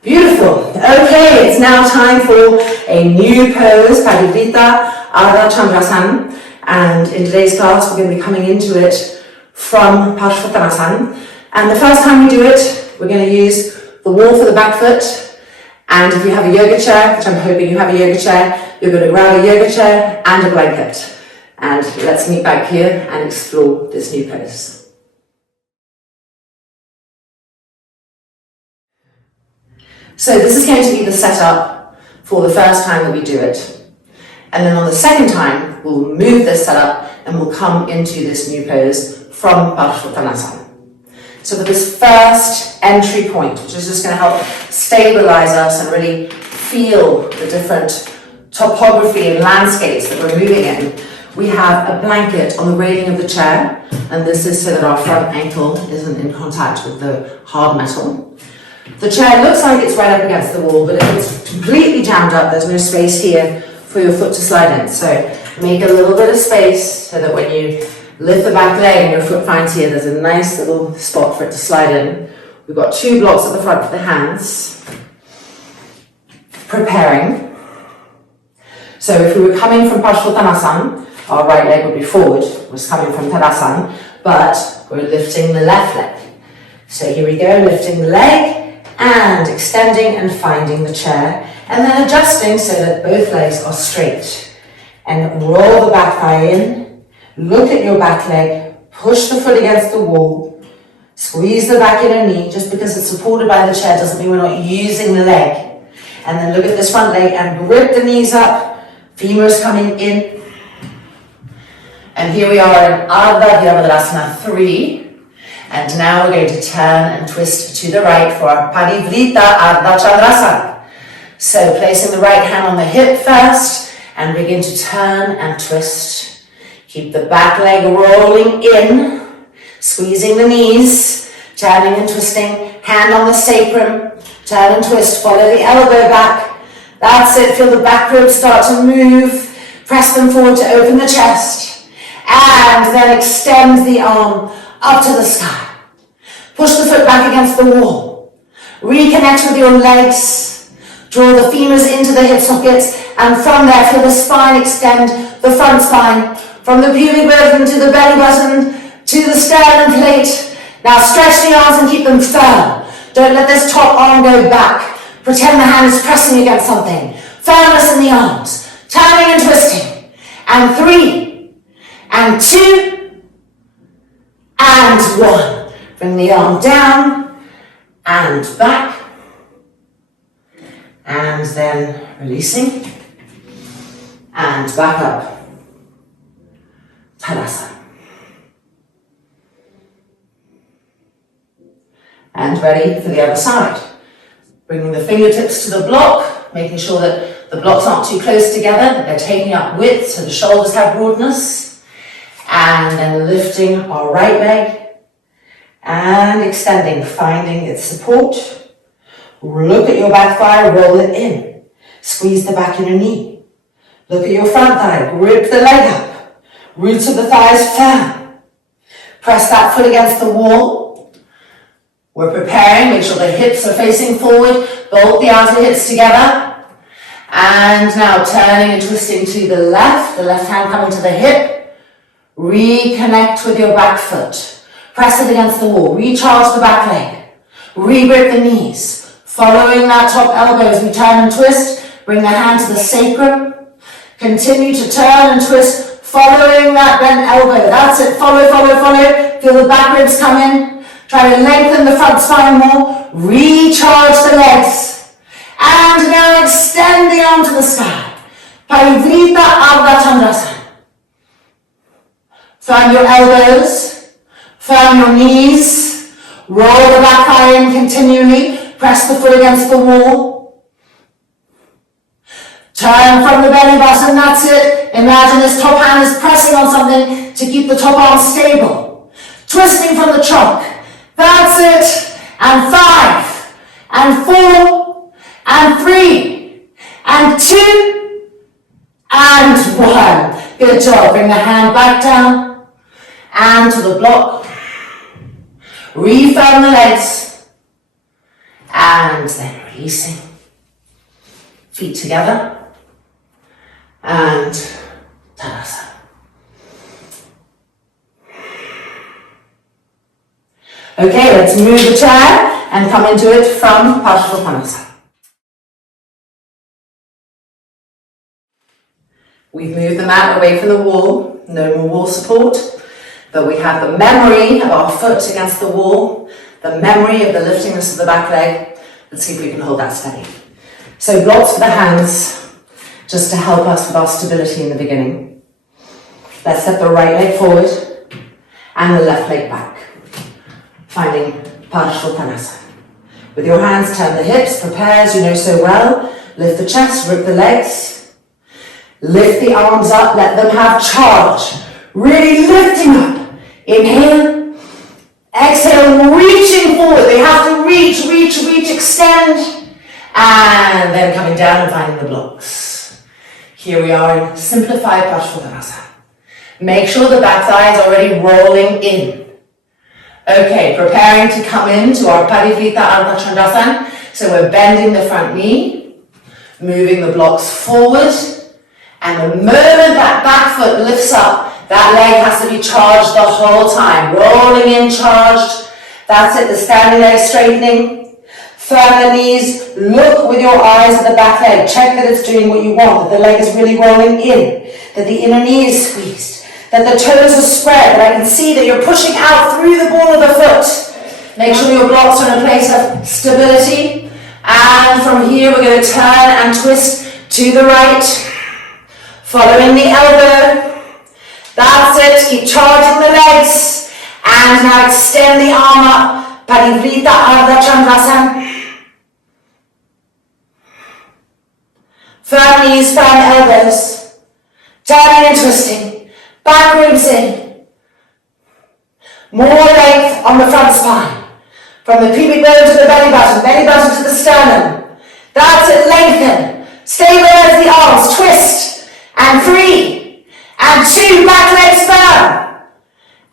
Beautiful. Okay, it's now time for a new pose, Parivrita Ardha Chandrasana. And in today's class, we're going to be coming into it from Parshvattanasana. And the first time we do it, we're going to use the wall for the back foot. And if you have a yoga chair, which I'm hoping you have a yoga chair, you're going to grab a yoga chair and a blanket. And let's meet back here and explore this new pose. So this is going to be the setup for the first time that we do it. And then on the second time, we'll move this setup and we'll come into this new pose from Parshvattanasana. So for this first entry point, which is just going to help stabilize us and really feel the different topography and landscapes that we're moving in, we have a blanket on the railing of the chair, and this is so that our front ankle isn't in contact with the hard metal. The chair looks like it's right up against the wall, but if it's completely jammed up, there's no space here for your foot to slide in. So make a little bit of space so that when you lift the back leg and your foot finds here, there's a nice little spot for it to slide in. We've got 2 blocks at the front for the hands. Preparing. So if we were coming from Parshvattanasana, our right leg would be forward, was coming from Tadasana, but we're lifting the left leg. So here we go, lifting the leg and extending and finding the chair, and then adjusting so that both legs are straight. And roll the back thigh in, look at your back leg, push the foot against the wall, squeeze the back inner knee. Just because it's supported by the chair doesn't mean we're not using the leg. And then look at this front leg and grip the knees up, femurs coming in. And here we are in Ardha Virabhadrasana 3. And now we're going to turn and twist to the right for our Parivrita Ardha Chandrasana. So placing the right hand on the hip first and begin to turn and twist. Keep the back leg rolling in, squeezing the knees, turning and twisting, hand on the sacrum, turn and twist, follow the elbow back. That's it, feel the back ribs start to move, press them forward to open the chest, and then extend the arm up to the sky. Push the foot back against the wall. Reconnect with your legs. Draw the femurs into the hip sockets, and from there feel the spine extend, the front spine, from the pubic bone to the belly button, to the sternum plate. Now stretch the arms and keep them firm. Don't let this top arm go back. Pretend the hand is pressing against something. Firmness in the arms. Turning and twisting. And 3, and 2, and 1. Bring the arm down and back. And then releasing. And back up. Tadasana. And ready for the other side. Bringing the fingertips to the block, making sure that the blocks aren't too close together, that they're taking up width so the shoulders have broadness. And then lifting our right leg and extending, finding its support. Look at your back thigh, roll it in. Squeeze the back inner knee. Look at your front thigh, grip the leg up. Roots of the thighs firm. Press that foot against the wall. We're preparing, make sure the hips are facing forward, bolt the outer hips together. And now turning and twisting to the left hand coming to the hip. Reconnect with your back foot. Press it against the wall, recharge the back leg. Re-grip the knees. Following that top elbow as we turn and twist, bring the hand to the sacrum. Continue to turn and twist, following that bent elbow. That's it, follow, follow, follow. Feel the back ribs come in. Try to lengthen the front spine more. Recharge the legs. And now extend the arm to the sky. Parivrita Ardha Chandrasana. Firm your elbows. Firm your knees. Roll the back thigh in continually. Press the foot against the wall. Turn from the belly button, that's it. Imagine this top hand is pressing on something to keep the top arm stable. Twisting from the trunk. That's it. And 5, and 4, and 3, and 2, and 1. Good job. Bring the hand back down and to the block. Refirm the legs. And then releasing. Feet together. And Tadasana. Okay, let's move the chair and come into it from Parsvottanasana. We've moved the mat away from the wall, no more wall support, but we have the memory of our foot against the wall, the memory of the liftingness of the back leg. Let's see if we can hold that steady. So blocks for the hands, just to help us with our stability in the beginning. Let's step the right leg forward and the left leg back, finding Parsvottanasana. With your hands, turn the hips, prepare as you know so well, lift the chest, rip the legs. Lift the arms up, let them have charge. Really lifting up. Inhale. Exhale, reaching forward. They have to reach, extend. And then coming down and finding the blocks. Here we are in simplified Parsvottanasana. Make sure the back thigh is already rolling in. Okay, preparing to come into our Parivrita Ardha Chandrasana. So we're bending the front knee, moving the blocks forward. And the moment that back foot lifts up, that leg has to be charged the whole time. Rolling in, charged. That's it, the standing leg straightening. Firm the knees, look with your eyes at the back leg. Check that it's doing what you want, that the leg is really rolling in, that the inner knee is squeezed, that the toes are spread, that I can see that you're pushing out through the ball of the foot. Make sure your blocks are in a place of stability. And from here we're going to turn and twist to the right. Following the elbow. That's it. Keep charging the legs. And now extend the arm up. Parivrita Ardha Chandrasana. Firm knees, firm elbows. Turning and twisting. Back ribs in. More length on the front spine. From the pubic bone to the belly button to the sternum. That's it. Lengthen. Stabilize the arms. Twist. And 3, and 2, back legs firm,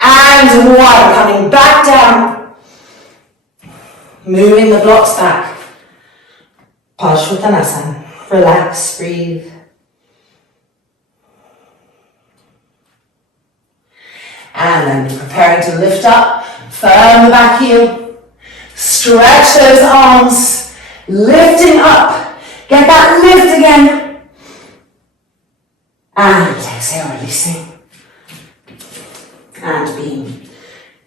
and 1, coming back down, moving the blocks back, Parsvottanasana, relax, breathe, and then preparing to lift up, firm the back heel, stretch those arms, lifting up, get that lift again. And exhale, releasing. And being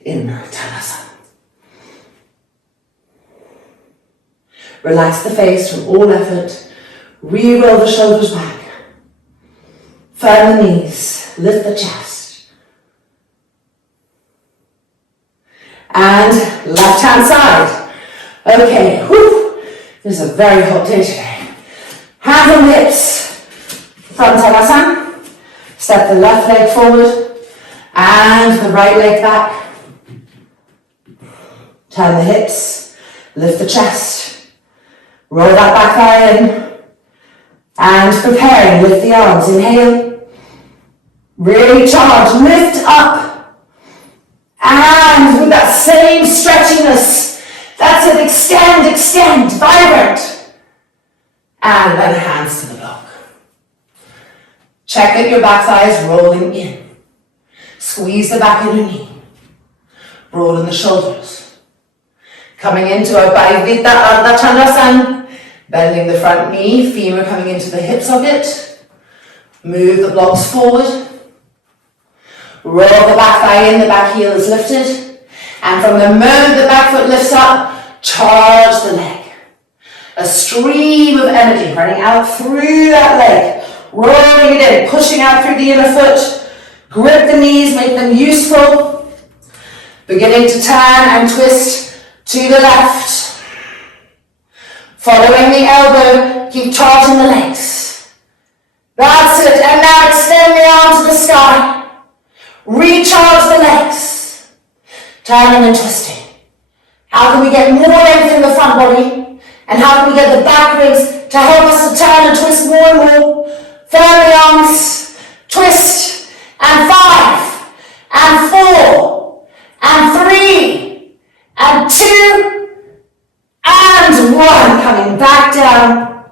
in Tadasana. Relax the face from all effort. Re-roll the shoulders back. Firm the knees. Lift the chest. And left hand side. Okay, whew. This is a very hot day today. Hands on hips. From Tadasana, step the left leg forward and the right leg back. Turn the hips, lift the chest, roll that back thigh in, and preparing, lift the arms. Inhale, really charge, lift up, and with that same stretchiness, that's it, extend, vibrant, and then hands to the block. Check that your back thigh is rolling in. Squeeze the back of your knee. Roll in the shoulders. Coming into our Parivrita Ardha Chandrasana. Bending the front knee, femur coming into the hip socket. Move the blocks forward. Roll the back thigh in, the back heel is lifted. And from the moment the back foot lifts up, charge the leg. A stream of energy running out through that leg. Rolling it in, pushing out through the inner foot. Grip the knees, make them useful. Beginning to turn and twist to the left. Following the elbow, keep charging the legs. That's it, and now extend the arms to the sky. Recharge the legs. Turning and twisting. How can we get more length in the front body? And how can we get the back ribs to help us to turn and twist more and more? Firm the arms, twist, and 5, and 4, and 3, and 2, and 1. Coming back down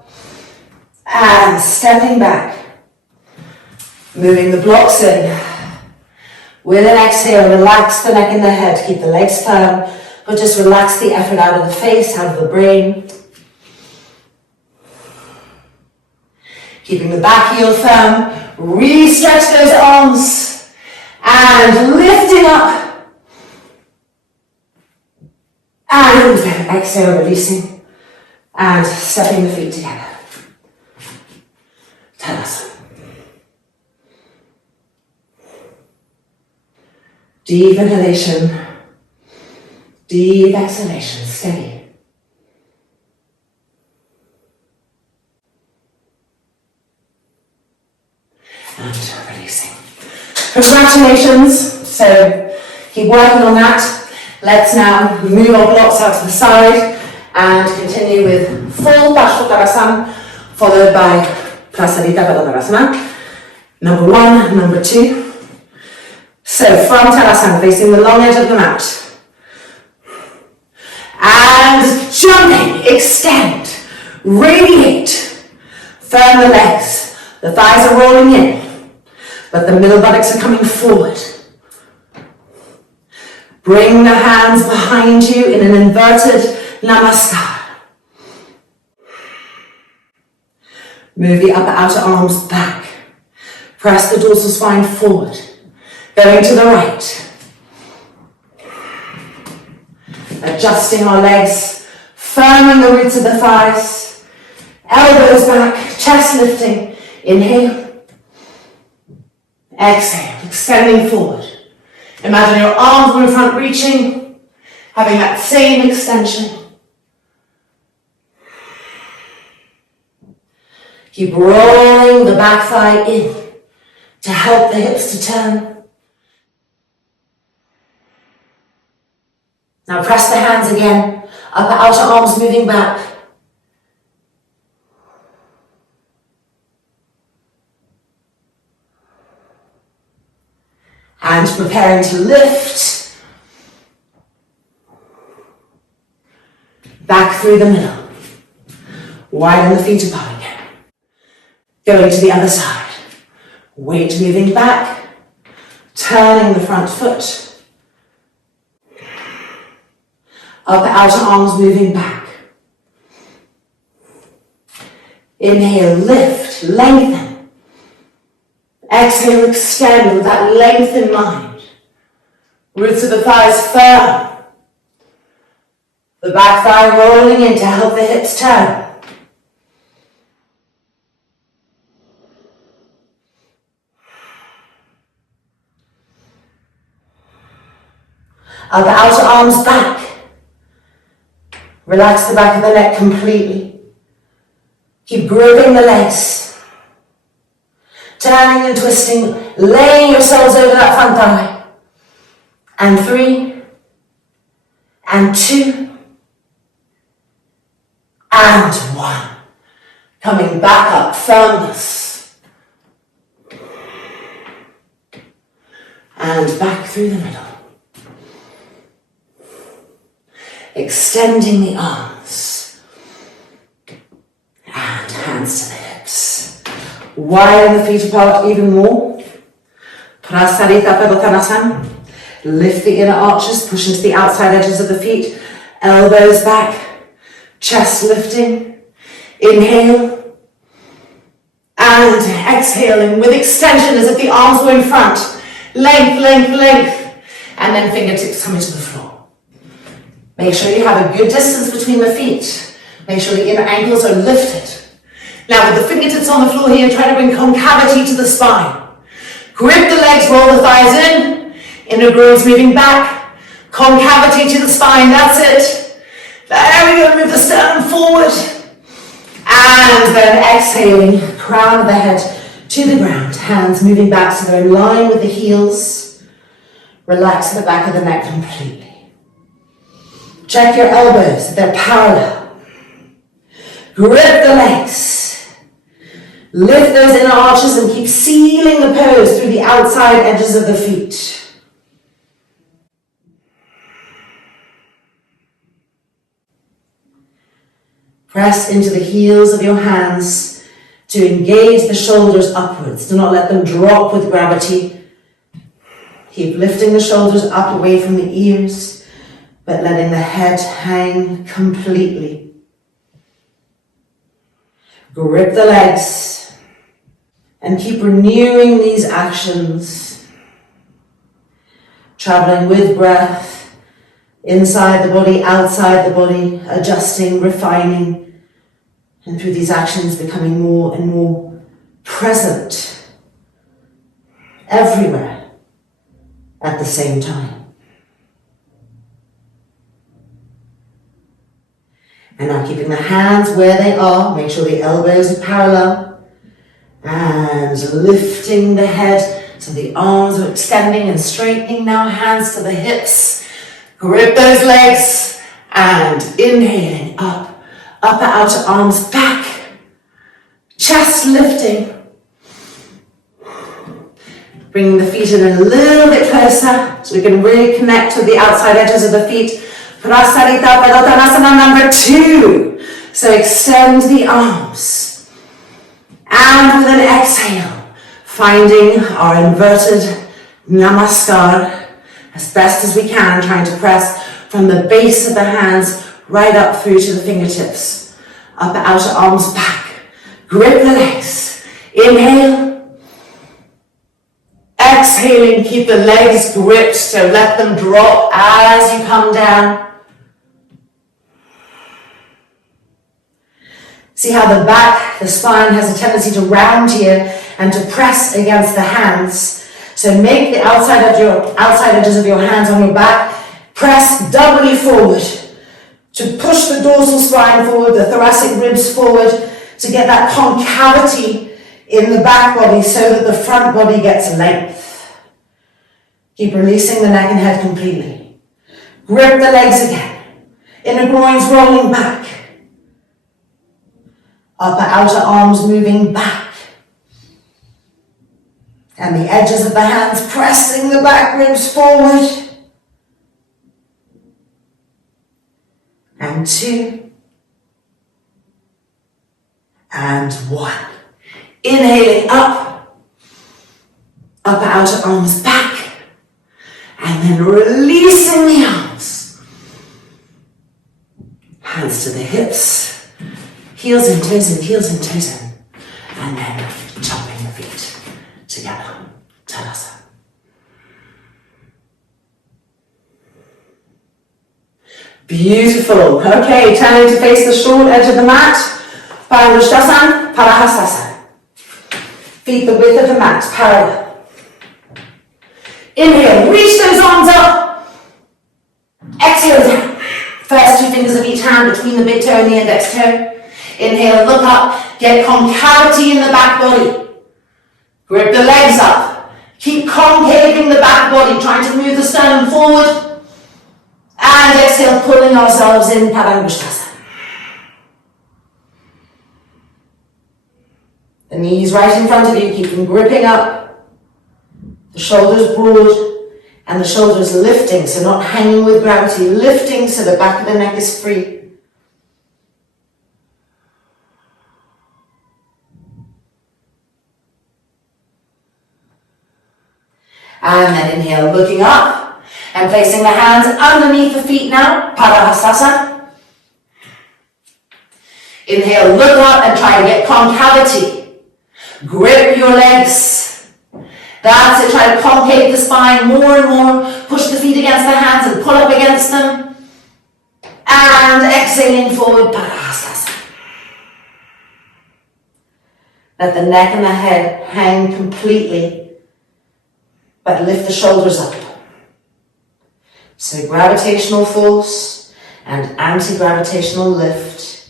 and stepping back. Moving the blocks in. With an exhale, relax the neck and the head. Keep the legs firm, but just relax the effort out of the face, out of the brain. Keeping the back heel firm. Really stretch those arms. And lifting up. And exhale, releasing. And stepping the feet together. Tadas. Deep inhalation, deep exhalation, steady. And releasing. Congratulations. So keep working on that. Let's now move our blocks out to the side and continue with full Parshvakarasana, followed by Prasarita Padottanasana. Number 1, number 2. So from Tadasana, facing the long edge of the mat. And jumping, extend, radiate. Firm the legs. The thighs are rolling in, but the middle buttocks are coming forward. Bring the hands behind you in an inverted namaskar. Move the upper outer arms back. Press the dorsal spine forward. Going to the right. Adjusting our legs, firming the roots of the thighs. Elbows back, chest lifting. Inhale. Exhale, extending forward. Imagine your arms in front reaching, having that same extension. Keep rolling the back thigh in to help the hips to turn. Now press the hands again, upper outer arms moving back. And preparing to lift. Back through the middle. Widen the feet apart again. Going to the other side. Weight moving back. Turning the front foot. Upper outer arms moving back. Inhale, lift, lengthen. Exhale, extend with that length in mind. Roots of the thighs firm. The back thigh rolling in to help the hips turn. Upper outer arms back. Relax the back of the neck completely. Keep gripping the legs. Turning and twisting, laying yourselves over that front thigh. And 3, and 2, and 1. Coming back up, firmness. And back through the middle. Extending the arms. And hands to the hips. Widen the feet apart even more. Prasarita Padottanasana. Lift the inner arches, push into the outside edges of the feet. Elbows back. Chest lifting. Inhale. And exhaling with extension as if the arms were in front. Length, length, length. And then fingertips coming to the floor. Make sure you have a good distance between the feet. Make sure the inner ankles are lifted. Now with the fingertips on the floor here, try to bring concavity to the spine. Grip the legs, roll the thighs in. Inner grooves moving back. Concavity to the spine, that's it. There we go, move the sternum forward. And then exhaling, crown of the head to the ground. Hands moving back so they're in line with the heels. Relax the back of the neck completely. Check your elbows, they're parallel. Grip the legs. Lift those inner arches and keep sealing the pose through the outside edges of the feet. Press into the heels of your hands to engage the shoulders upwards. Do not let them drop with gravity. Keep lifting the shoulders up away from the ears, but letting the head hang completely. Grip the legs and keep renewing these actions, traveling with breath, inside the body, outside the body, adjusting, refining, and through these actions becoming more and more present everywhere at the same time. And now keeping the hands where they are, make sure the elbows are parallel, and lifting the head so the arms are extending and straightening. Now hands to the hips, grip those legs, and inhaling up, upper outer arms back, chest lifting. Bringing the feet in a little bit closer so we can really connect with the outside edges of the feet. Prasarita Padottanasana number 2. So extend the arms. And with an exhale, finding our inverted Namaskar as best as we can, trying to press from the base of the hands right up through to the fingertips. Upper outer arms back. Grip the legs. Inhale. Exhaling, keep the legs gripped, so let them drop as you come down. See how the back, the spine has a tendency to round here and to press against the hands. So make the outside edges of your hands on your back, press doubly forward to push the dorsal spine forward, the thoracic ribs forward, to get that concavity in the back body so that the front body gets length. Keep releasing the neck and head completely. Grip the legs again. Inner groins rolling back. Upper outer arms moving back. And the edges of the hands pressing the back ribs forward. And 2. And 1. Inhaling up. Upper outer arms back. And then releasing the arms. Hands to the hips. Heels and toes in, heels and toes in. And then chopping the feet together. Tadasana. Beautiful. Okay, turning to face the short edge of the mat. Parangusthasana, Parahastasana. Feet the width of the mat, parallel. Inhale, reach those arms up. Exhale down. First 2 fingers of each hand between the big toe and the index toe. Inhale, look up, get concavity in the back body. Grip the legs up. Keep concaving the back body, trying to move the sternum forward. And exhale, pulling ourselves in, Parangusthasana. The knees right in front of you, keep them gripping up. The shoulders broad, and the shoulders lifting, so not hanging with gravity, lifting so the back of the neck is free. And then inhale, looking up and placing the hands underneath the feet now, Parahastasana. Inhale, look up and try to get concavity. Grip your legs. That's it, try to concave the spine more and more. Push the feet against the hands and pull up against them. And exhaling forward, Parahastasana. Let the neck and the head hang completely. But lift the shoulders up. So gravitational force and anti-gravitational lift.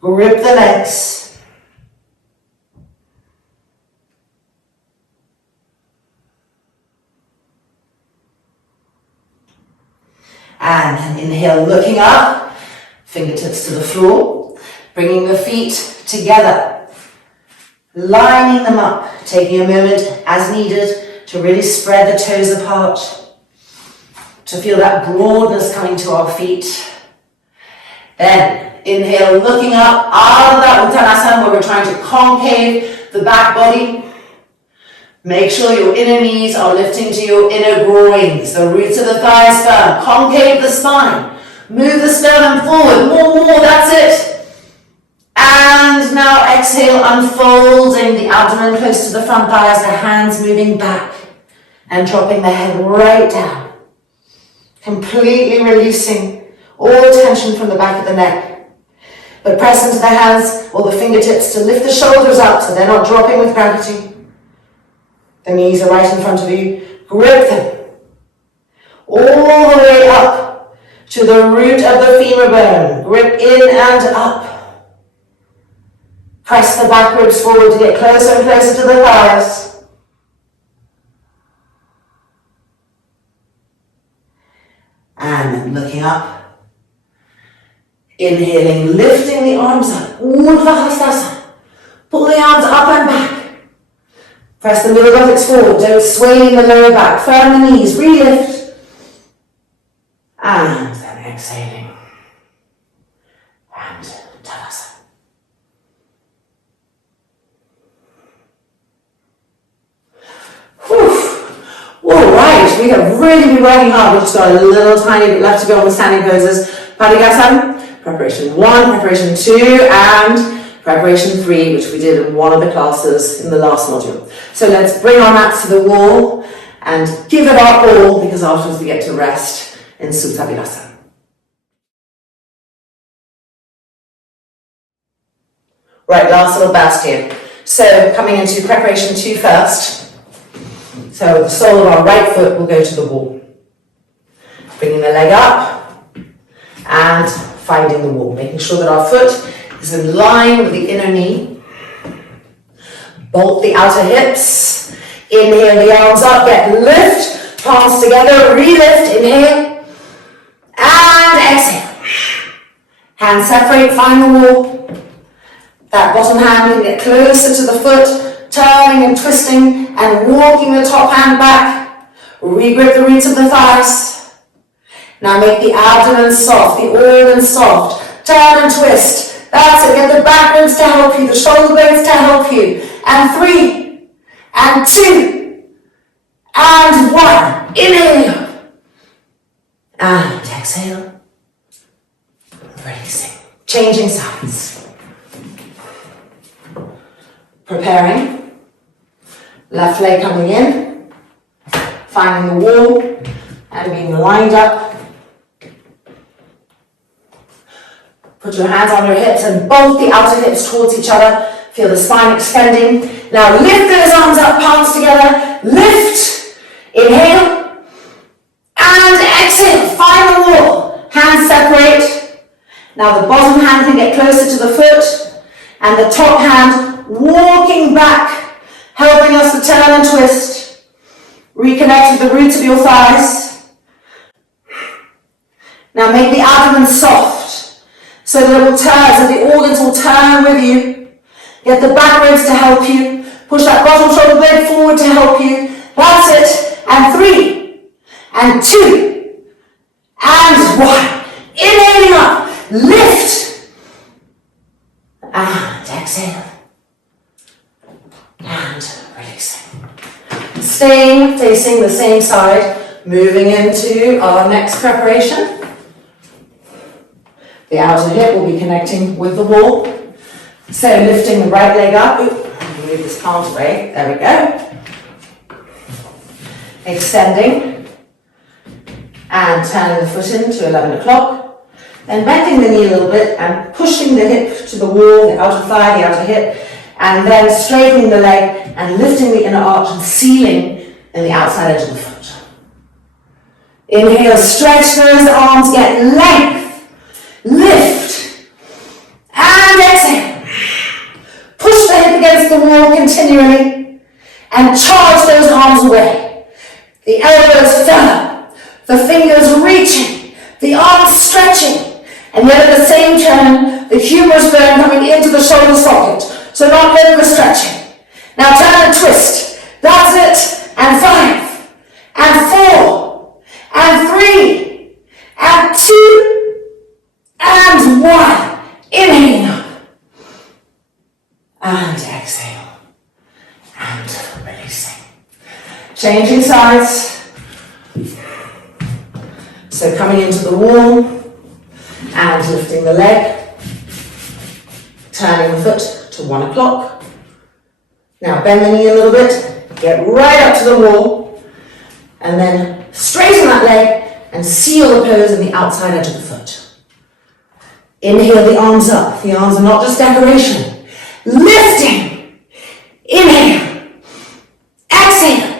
Grip the legs. And then inhale, looking up, fingertips to the floor, bringing the feet together, lining them up, taking a moment as needed to really spread the toes apart, to feel that broadness coming to our feet. Then Inhale, looking up out of that Uttanasana where we're trying to concave the back body. Make sure your inner knees are lifting to your inner groins, the roots of the thighs firm. Concave the spine. Move the sternum forward. More, that's it. And now exhale, unfolding the abdomen close to the front thighs, the hands moving back and dropping the head right down. Completely releasing all tension from the back of the neck. But press into the hands or the fingertips to lift the shoulders up so they're not dropping with gravity. The knees are right in front of you. Grip them all the way up to the root of the femur bone. Grip in and up. Press the back ribs forward to get closer and closer to the thighs. And then looking up. Inhaling, lifting the arms up. Urdhva Hastasana. Pull the arms up and back. Press the middle buttocks forward, don't sway in the lower back. Firm the knees, re-lift. And then exhaling. And Tadasana. Alright, we have really been working hard. We've just got a little tiny bit left to go on the standing poses. Padikasana, preparation 1, preparation 2, and preparation 3, which we did in one of the classes in the last module. So let's bring our mats to the wall and give it our all, because afterwards we get to rest in Supta Vinyasa. Right, last little burst here. So coming into preparation 2 first. So the sole of our right foot will go to the wall. Bringing the leg up and finding the wall, making sure that our foot is in line with the inner knee. Bolt the outer hips. Inhale the arms up, get lift, palms together, re-lift, inhale, and exhale. Hands separate, find the wall. That bottom hand can get closer to the foot, turning and twisting and walking the top hand back. Regrip the roots of the thighs. Now make the abdomen soft, the organs soft. Turn and twist. That's it, get the back ribs to help you, the shoulder blades to help you. And 3, and 2, and 1. Inhale. And exhale. Releasing. Changing sides. Preparing. Left leg coming in. Finding the wall and being lined up. Put your hands on your hips and both the outer hips towards each other. Feel the spine extending. Now lift those arms up, palms together. Lift. Inhale. And exhale. Find the wall. Hands separate. Now the bottom hand can get closer to the foot. And the top hand walking back, helping us to turn and twist. Reconnect with the roots of your thighs. Now make the abdomen soft, so that it will turn, so the organs will turn with you. Get the back ribs to help you. Push that bottom shoulder blade forward to help you. That's it. And 3, and 2, and 1. Inhaling up. Lift. And exhale. And releasing. Staying facing the same side. Moving into our next preparation. The outer hip will be connecting with the wall. So lifting the right leg up. Move this palm away. There we go. Extending. And turning the foot in to 11 o'clock. Then bending the knee a little bit and pushing the hip to the wall, the outer thigh, the outer hip. And then straightening the leg and lifting the inner arch and sealing in the outside edge of the foot. Inhale, stretch those arms, get length. Lift and exhale. Push the hip against the wall continually and charge those arms away. The elbows firm, the fingers reaching, the arms stretching, and yet at the same time the humerus bone coming into the shoulder socket, so not overstretching. Now turn and twist. That's it. And 5, and 4, and 3, and 2, and 1. Changing sides. So coming into the wall and lifting the leg, turning the foot to 1 o'clock. Now bend the knee a little bit, get right up to the wall, and then straighten that leg and seal the pose in the outside edge of the foot. Inhale the arms up. The arms are not just decoration. Lifting. Inhale. Exhale.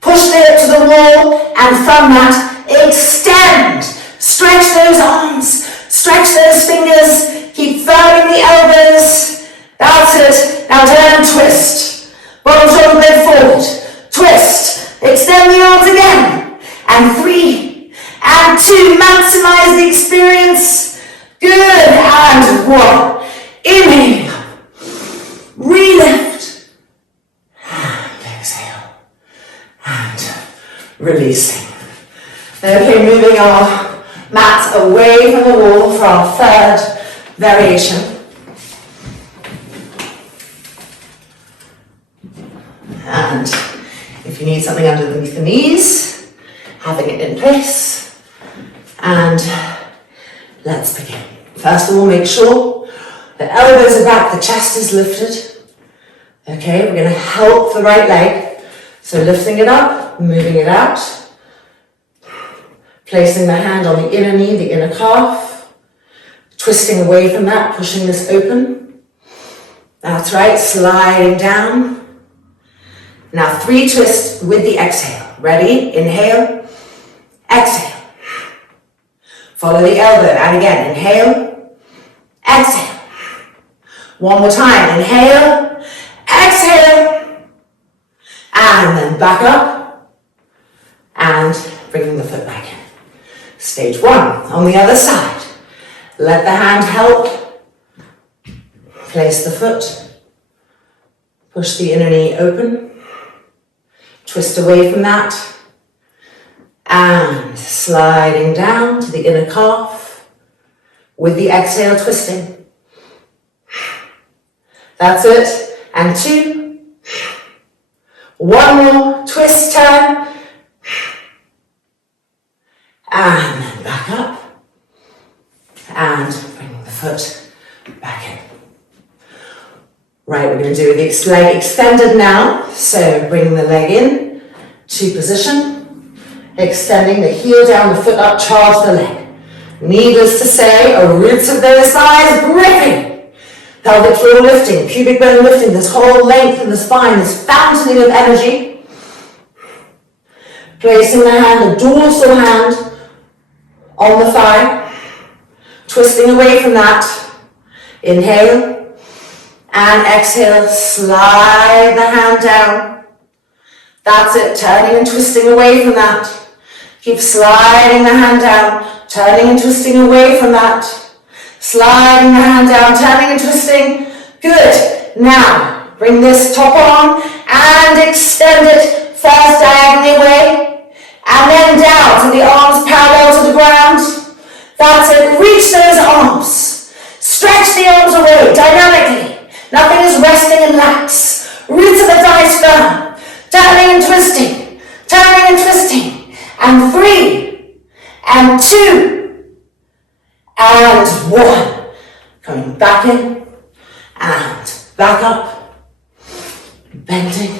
Push the hip to the wall, and from that, extend. Stretch those arms. Stretch those fingers. Keep firming the elbows. That's it. Now turn and twist. Bottom shoulder blade forward. Twist. Extend the arms again. And 3 and 2. Maximize the experience. Good. And 1. Inhale. Relift. And exhale. And releasing. Okay, moving our mat away from the wall for our third variation. And if you need something underneath the knees, having it in place. And let's begin. First of all, make sure the elbows are back, the chest is lifted. Okay, we're going to help the right leg. So lifting it up, moving it out. Placing the hand on the inner knee, the inner calf. Twisting away from that, pushing this open. That's right, sliding down. Now 3 twists with the exhale. Ready? Inhale, exhale. Follow the elbow, and again, inhale, exhale. One more time, inhale, exhale. And then back up, and bringing the foot back in. Stage 1, on the other side. Let the hand help. Place the foot. Push the inner knee open. Twist away from that. And sliding down to the inner calf. With the exhale, twisting. That's it. And 2. 1 more. Twist, turn. And then back up. And bring the foot back in. Right, we're going to do the leg extended now. So bring the leg in to position. Extending the heel down, the foot up, charge the leg. Needless to say, roots of those thighs gripping. Pelvic floor lifting, pubic bone lifting, this whole length in the spine, this fountaining of energy. Placing the hand, the dorsal hand, on the thigh, twisting away from that. Inhale and exhale, slide the hand down. That's it, turning and twisting away from that. Keep sliding the hand down, turning and twisting away from that. Sliding the hand down, turning and twisting. Good. Now, bring this top arm and extend it first diagonally away. And then down to the arms parallel to the ground. That's it. Reach those arms. Stretch the arms away dynamically. Nothing is resting and lax. Roots of the thighs firm. Turning and twisting. Turning and twisting. And 3. And 2. And 1. Coming back in. And back up. Bending.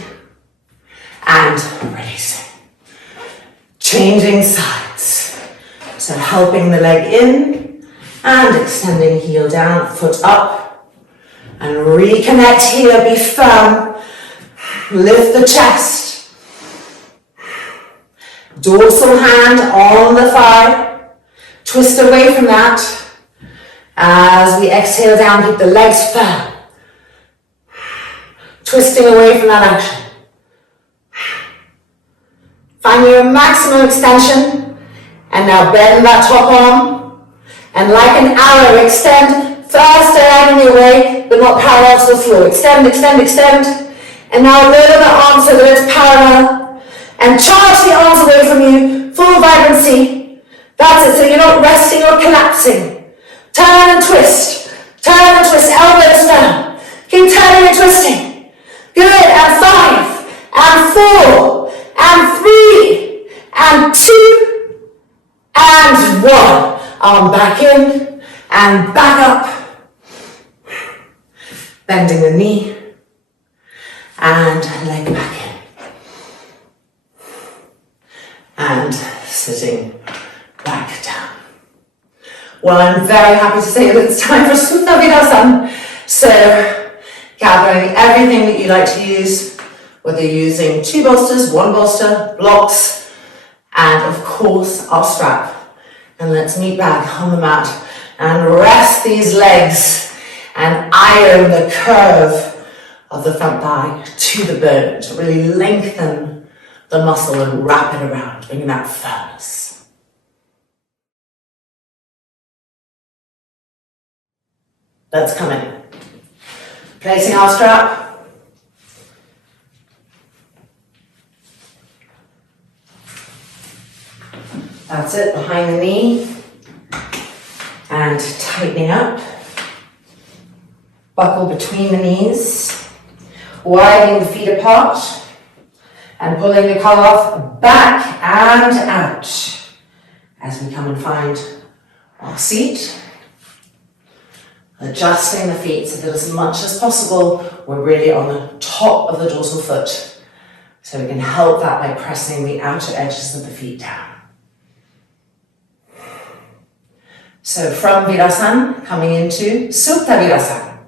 And releasing. Changing sides. So helping the leg in and extending heel down, foot up. And reconnect here, be firm. Lift the chest. Dorsal hand on the thigh. Twist away from that. As we exhale down, keep the legs firm. Twisting away from that action. Find your maximum extension. And now bend that top arm. And like an arrow, extend first diagonally away, but not parallel to the floor. Extend, extend, extend. And now lower the arm so that it's parallel. And charge the arms away from you. Full vibrancy. That's it, so you're not resting or collapsing. Turn and twist. Turn and twist, elbows down. Keep turning and twisting. Good, and 5, and 4, and 3, and 2, and 1. Arm back in, and back up. Bending the knee, and leg back in. And sitting back down. Well, I'm very happy to say that it's time for Supta Virasana. So, gathering everything that you like to use, whether you're using 2 bolsters, 1 bolster, blocks, and of course our strap. And let's meet back on the mat and rest these legs and iron the curve of the front thigh to the bone to really lengthen the muscle and wrap it around, bringing that firmness. Let's come in. Placing our strap. That's it, behind the knee. And tightening up. Buckle between the knees. Widening the feet apart. And pulling the calf back and out. As we come and find our seat. Adjusting the feet so that as much as possible, we're really on the top of the dorsal foot. So we can help that by pressing the outer edges of the feet down. So from Virasana, coming into Supta Virasana.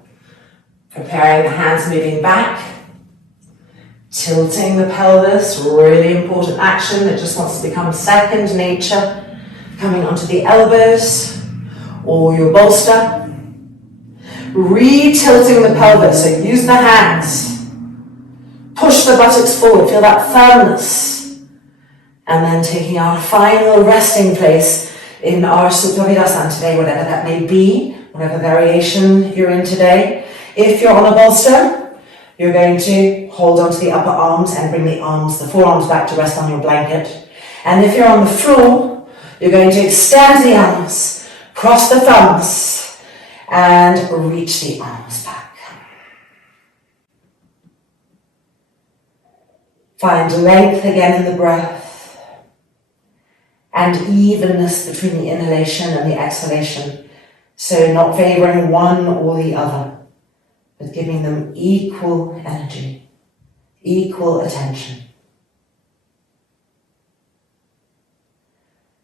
Preparing the hands moving back. Tilting the pelvis, really important action that just wants to become second nature. Coming onto the elbows or your bolster. Re-tilting the pelvis, so use the hands. Push the buttocks forward, feel that firmness. And then taking our final resting place in our Supta Virasana today, whatever that may be, whatever variation you're in today. If you're on a bolster, you're going to hold onto the upper arms and bring the forearms back to rest on your blanket. And if you're on the floor, you're going to extend the arms, cross the thumbs, and reach the arms back. Find length again in the breath and evenness between the inhalation and the exhalation. So not favoring one or the other, but giving them equal energy, equal attention.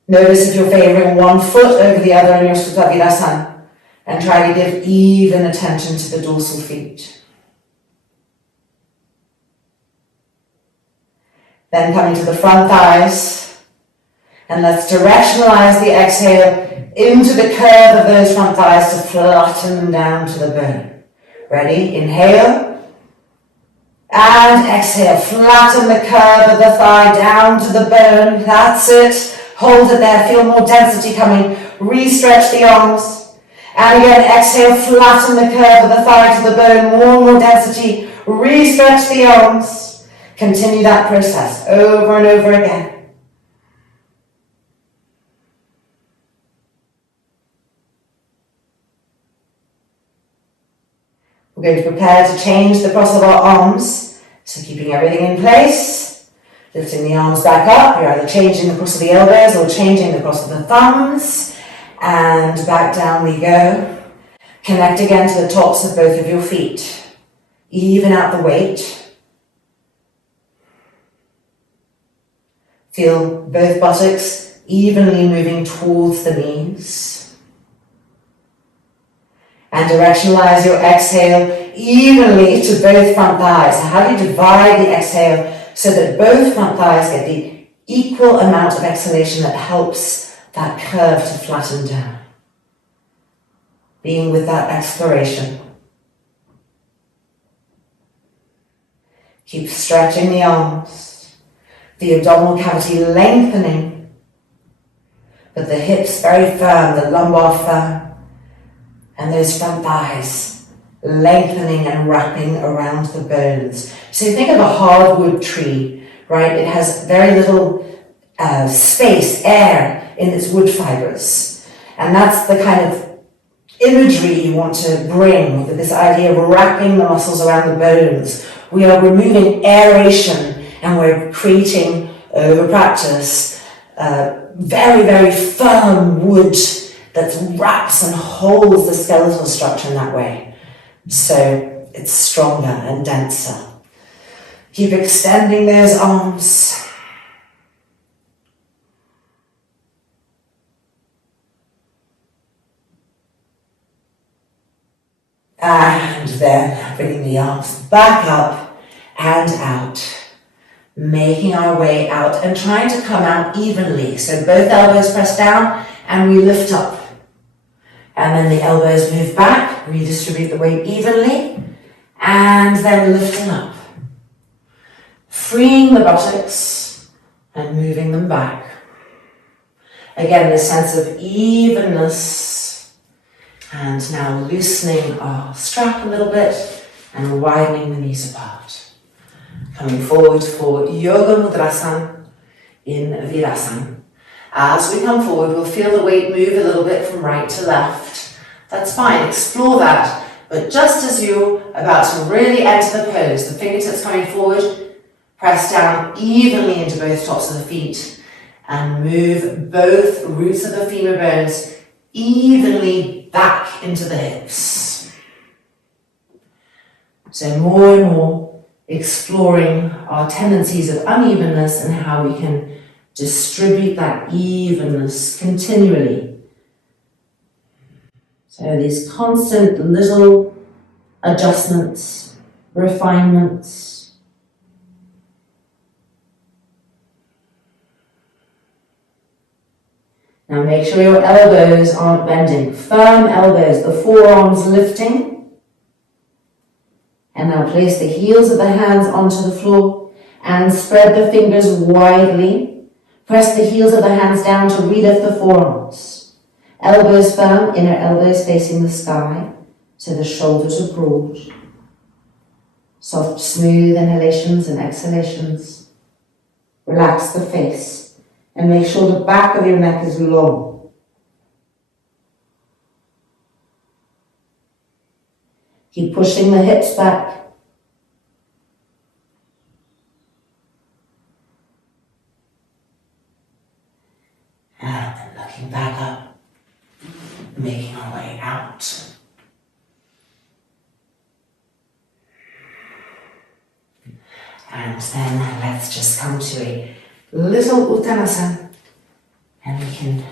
Notice if you're favoring one foot over the other in your Supta Virasana. And try to give even attention to the dorsal feet. Then coming to the front thighs. And let's directionalize the exhale into the curve of those front thighs to flatten them down to the bone. Ready? Inhale. And exhale. Flatten the curve of the thigh down to the bone. That's it. Hold it there. Feel more density coming. Re-stretch the arms. And again, exhale, flatten the curve of the thigh to the bone, more and more density, re-stretch the arms. Continue that process over and over again. We're going to prepare to change the cross of our arms. So keeping everything in place, lifting the arms back up. You're either changing the cross of the elbows or changing the cross of the thumbs. And back down we go. Connect again to the tops of both of your feet. Even out the weight. Feel both buttocks evenly moving towards the knees. And directionalize your exhale evenly to both front thighs. So how do you divide the exhale so that both front thighs get the equal amount of exhalation that helps that curve to flatten down. Being with that exploration. Keep stretching the arms, the abdominal cavity lengthening, but the hips very firm, the lumbar firm, and those front thighs lengthening and wrapping around the bones. So you think of a hardwood tree, right? It has very little space, air in its wood fibers. And that's the kind of imagery you want to bring with this idea of wrapping the muscles around the bones. We are removing aeration and we're creating, over practice, very, very firm wood that wraps and holds the skeletal structure in that way. So it's stronger and denser. Keep extending those arms. And then bringing the arms back up and out. Making our way out and trying to come out evenly. So both elbows press down and we lift up. And then the elbows move back, redistribute the weight evenly, and then lifting up. Freeing the buttocks and moving them back. Again, the sense of evenness. And now loosening our strap a little bit and widening the knees apart. Coming forward for Yoga Mudrasana in Virasana. As we come forward, we'll feel the weight move a little bit from right to left. That's fine, explore that. But just as you're about to really enter the pose, the fingertips coming forward, press down evenly into both tops of the feet and move both roots of the femur bones evenly back into the hips. So more and more exploring our tendencies of unevenness and how we can distribute that evenness continually. So these constant little adjustments, refinements. Now make sure your elbows aren't bending. Firm elbows, the forearms lifting. And now place the heels of the hands onto the floor and spread the fingers widely. Press the heels of the hands down to relift the forearms. Elbows firm, inner elbows facing the sky, so the shoulders are broad. Soft, smooth inhalations and exhalations. Relax the face and make sure the back of your neck is long. Keep pushing the hips back. And then looking back up, making our way out. And then let's just come to a little Uttanasana. And we can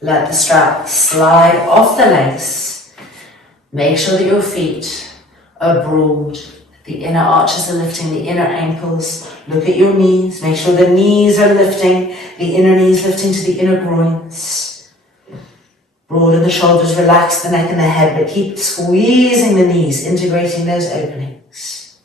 let the strap slide off the legs. Make sure that your feet are broad. The inner arches are lifting, the inner ankles. Look at your knees. Make sure the knees are lifting, the inner knees lifting to the inner groins. Broaden the shoulders, relax the neck and the head, but keep squeezing the knees, integrating those openings.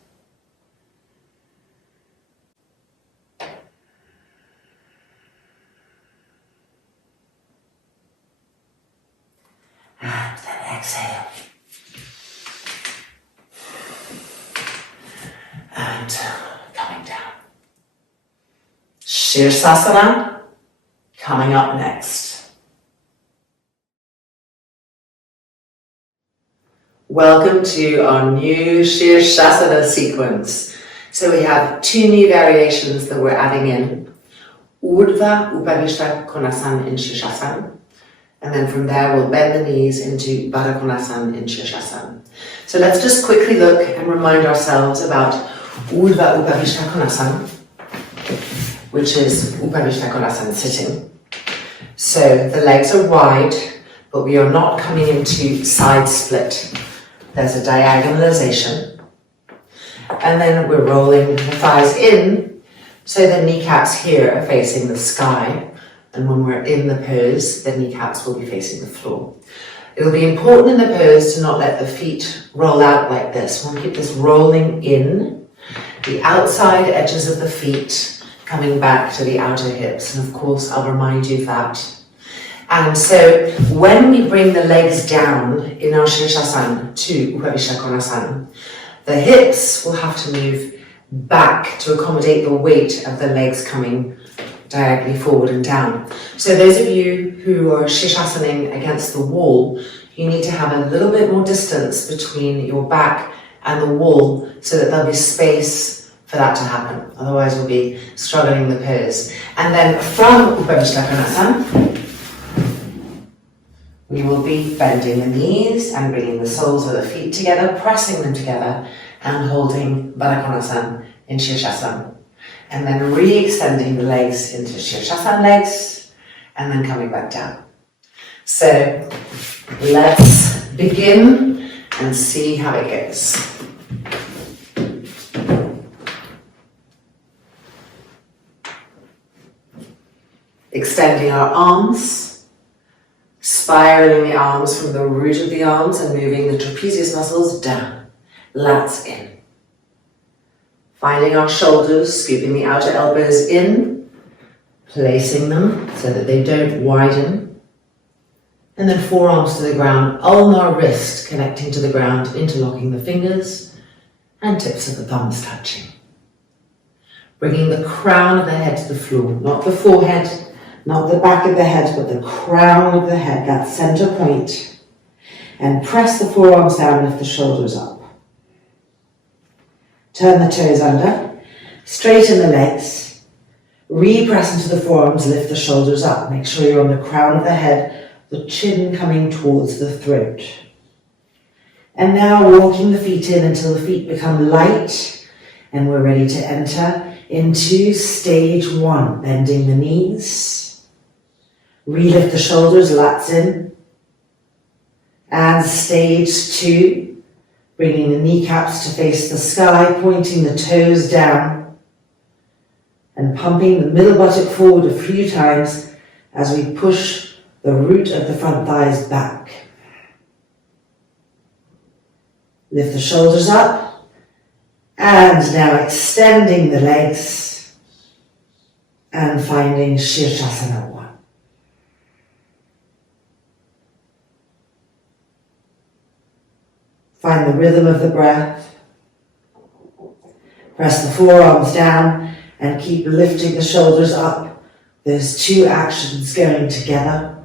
And then exhale. And coming down. Shirsasana coming up next. Welcome to our new Shirsasana sequence. So we have two new variations that we're adding in. Urdhva Upavishta Konasana in Shirsasana. And then from there, we'll bend the knees into Baddha Konasana in Shirsasana. So let's just quickly look and remind ourselves about Urdhva Upavishta Konasana, which is Upavishta Konasana sitting. So the legs are wide, but we are not coming into side split. There's a diagonalization. And then we're rolling the thighs in, so the kneecaps here are facing the sky. And when we're in the pose, the kneecaps will be facing the floor. It'll be important in the pose to not let the feet roll out like this. We'll keep this rolling in, the outside edges of the feet coming back to the outer hips. And of course, I'll remind you of that. And so when we bring the legs down in our Shirsasana to Upavishta Konasana, the hips will have to move back to accommodate the weight of the legs coming diagonally forward and down. So those of you who are Shirsasaning against the wall, you need to have a little bit more distance between your back and the wall so that there'll be space for that to happen. Otherwise we'll be struggling the pose. And then from Upavishta Konasana, we will be bending the knees and bringing the soles of the feet together, pressing them together, and holding Baddha Konasana in Shirshasana. And then re-extending the legs into Shirshasana legs, and then coming back down. So let's begin and see how it goes. Extending our arms, spiraling the arms from the root of the arms and moving the trapezius muscles down, lats in. Finding our shoulders, scooping the outer elbows in, placing them so that they don't widen. And then forearms to the ground, ulnar wrist connecting to the ground, interlocking the fingers and tips of the thumbs touching. Bringing the crown of the head to the floor, not the forehead, not the back of the head, but the crown of the head, that center point. And press the forearms down, lift the shoulders up. Turn the toes under, straighten the legs, re-press into the forearms, lift the shoulders up. Make sure you're on the crown of the head, the chin coming towards the throat. And now walking the feet in until the feet become light, and we're ready to enter into stage one, bending the knees. Relift the shoulders, lats in. And stage two, bringing the kneecaps to face the sky, pointing the toes down, and pumping the middle buttock forward a few times as we push the root of the front thighs back. Lift the shoulders up, and now extending the legs and finding Shirshasana 1. Find the rhythm of the breath. Press the forearms down and keep lifting the shoulders up. Those two actions going together.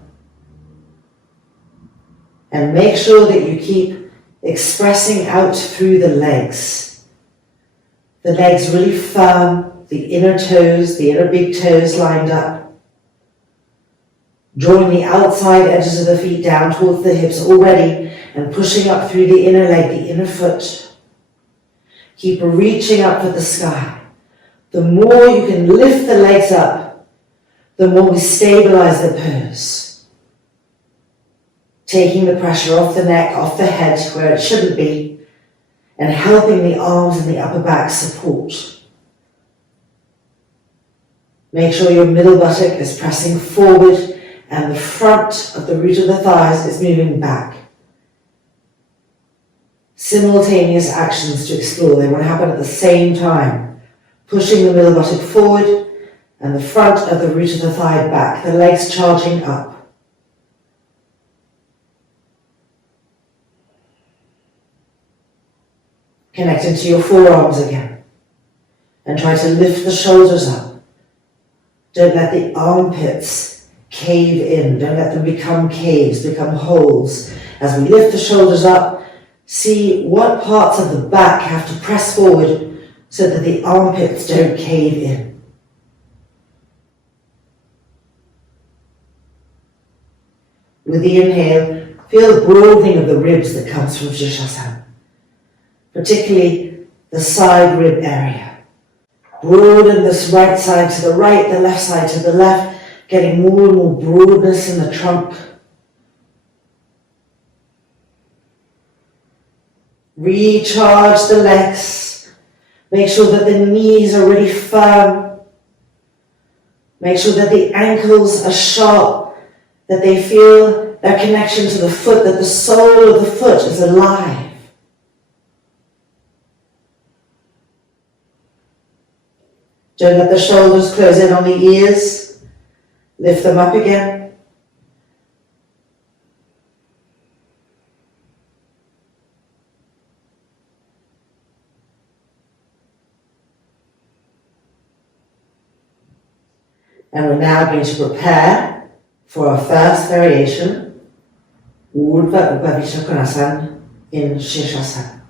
And make sure that you keep expressing out through the legs. The legs really firm, the inner toes, the inner big toes lined up. Drawing the outside edges of the feet down towards the hips already, and pushing up through the inner leg, the inner foot. Keep reaching up for the sky. The more you can lift the legs up, the more we stabilize the pose. Taking the pressure off the neck, off the head, where it shouldn't be, and helping the arms and the upper back support. Make sure your middle buttock is pressing forward and the front of the root of the thighs is moving back. Simultaneous actions to explore. They want to happen at the same time. Pushing the middle buttock forward and the front of the root of the thigh back. The legs charging up. Connect into your forearms again. And try to lift the shoulders up. Don't let the armpits cave in. Don't let them become caves, become holes. As we lift the shoulders up, see what parts of the back have to press forward so that the armpits don't cave in. With the inhale, feel the broadening of the ribs that comes from Shirshasana, particularly the side rib area. Broaden this right side to the right, the left side to the left, getting more and more broadness in the trunk. Recharge the legs. Make sure that the knees are really firm. Make sure that the ankles are sharp, that they feel their connection to the foot, that the sole of the foot is alive. Don't let the shoulders close in on the ears. Lift them up again. And we're now going to prepare for our first variation, Urdhva Upavishta Konasana in Shirshasana.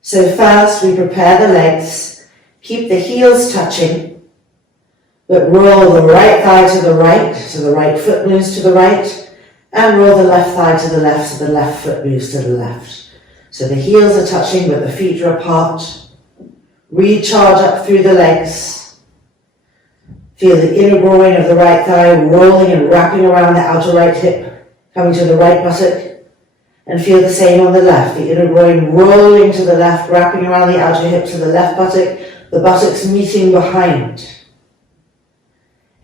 So first we prepare the legs, Keep the heels touching, but roll the right thigh to the right, so the right foot moves to the right, and roll the left thigh to the left, so the left foot moves to the left. So the heels are touching, but the feet are apart. Recharge up through the legs. Feel the inner groin of the right thigh rolling and wrapping around the outer right hip, coming to the right buttock. And feel the same on the left, the inner groin rolling to the left, wrapping around the outer hip to the left buttock, the buttocks meeting behind.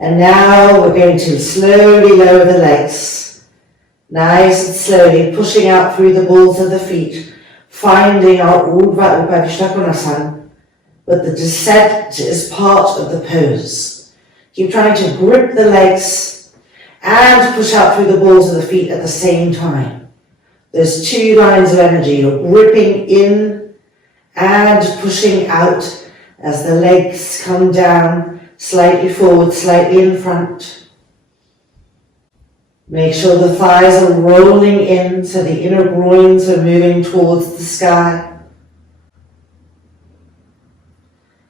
And now we're going to slowly lower the legs, nice and slowly, pushing out through the balls of the feet, finding our Urdhva Upavishta Konasana, but the descent is part of the pose. Keep trying to grip the legs and push out through the balls of the feet at the same time. There's two lines of energy. You're gripping in and pushing out as the legs come down, slightly forward, slightly in front. Make sure the thighs are rolling in so the inner groins are moving towards the sky.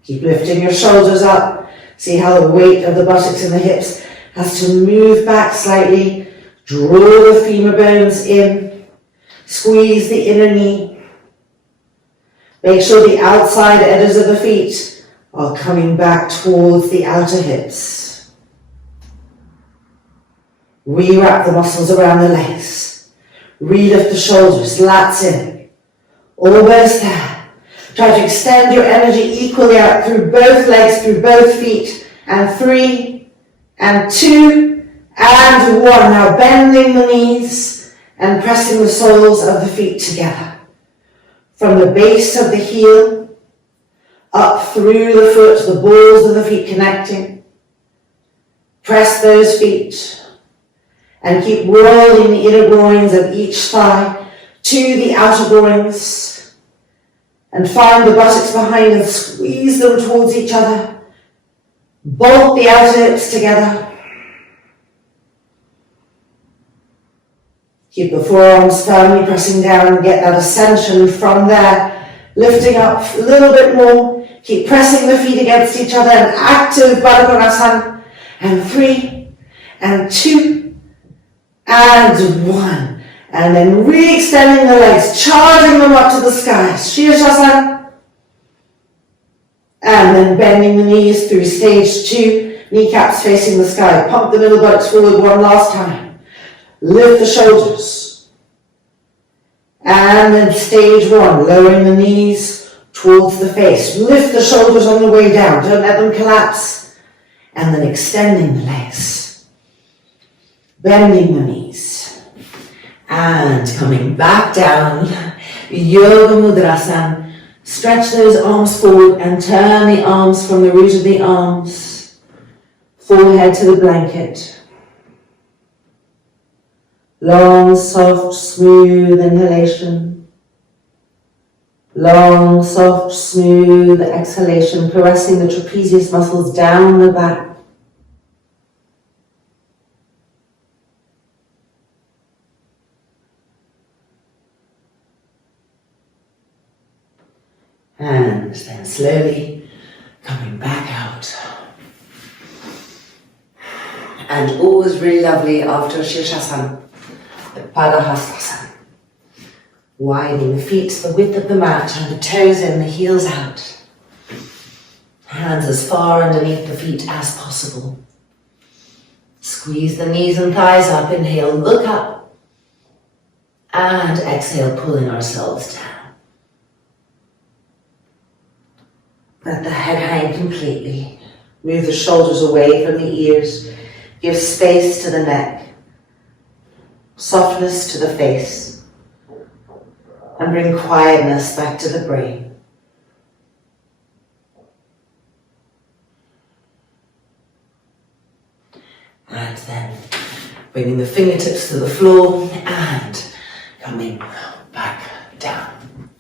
Keep lifting your shoulders up. See how the weight of the buttocks and the hips has to move back slightly. Draw the femur bones in. Squeeze the inner knee. Make sure the outside edges of the feet are coming back towards the outer hips. Re-wrap the muscles around the legs. Re-lift the shoulders, lats in. Almost there. Try to extend your energy equally out through both legs, through both feet. And 3, and 2, and 1. Now bending the knees and pressing the soles of the feet together. From the base of the heel, up through the foot, the balls of the feet connecting. Press those feet and keep rolling the inner groins of each thigh to the outer groins. And find the buttocks behind and squeeze them towards each other. Bolt the outer hips together. Keep the forearms firmly pressing down and get that ascension from there. Lifting up a little bit more. Keep pressing the feet against each other. An active Baddha Konasana. And 3, and 2, and 1. And then re-extending the legs, charging them up to the sky. Shirshasana. And then bending the knees through stage 2. Kneecaps facing the sky. Pump the middle buttocks forward one last time. Lift the shoulders. And then stage 1, lowering the knees towards the face. Lift the shoulders on the way down. Don't let them collapse. And then extending the legs. Bending the knees. And coming back down. Yoga Mudrasana. Stretch those arms forward and turn the arms from the root of the arms. Forehead to the blanket. Long, soft, smooth inhalation. Long, soft, smooth exhalation, caressing the trapezius muscles down the back. And then slowly coming back out. And always really lovely after Shirshasana. The Padahastasana. Widening the feet to the width of the mat and the toes in, the heels out. Hands as far underneath the feet as possible. Squeeze the knees and thighs up. Inhale, look up. And exhale, pulling ourselves down. Let the head hang completely. Move the shoulders away from the ears. Give space to the neck. Softness to the face, and bring quietness back to the brain. And then bringing the fingertips to the floor and coming back down.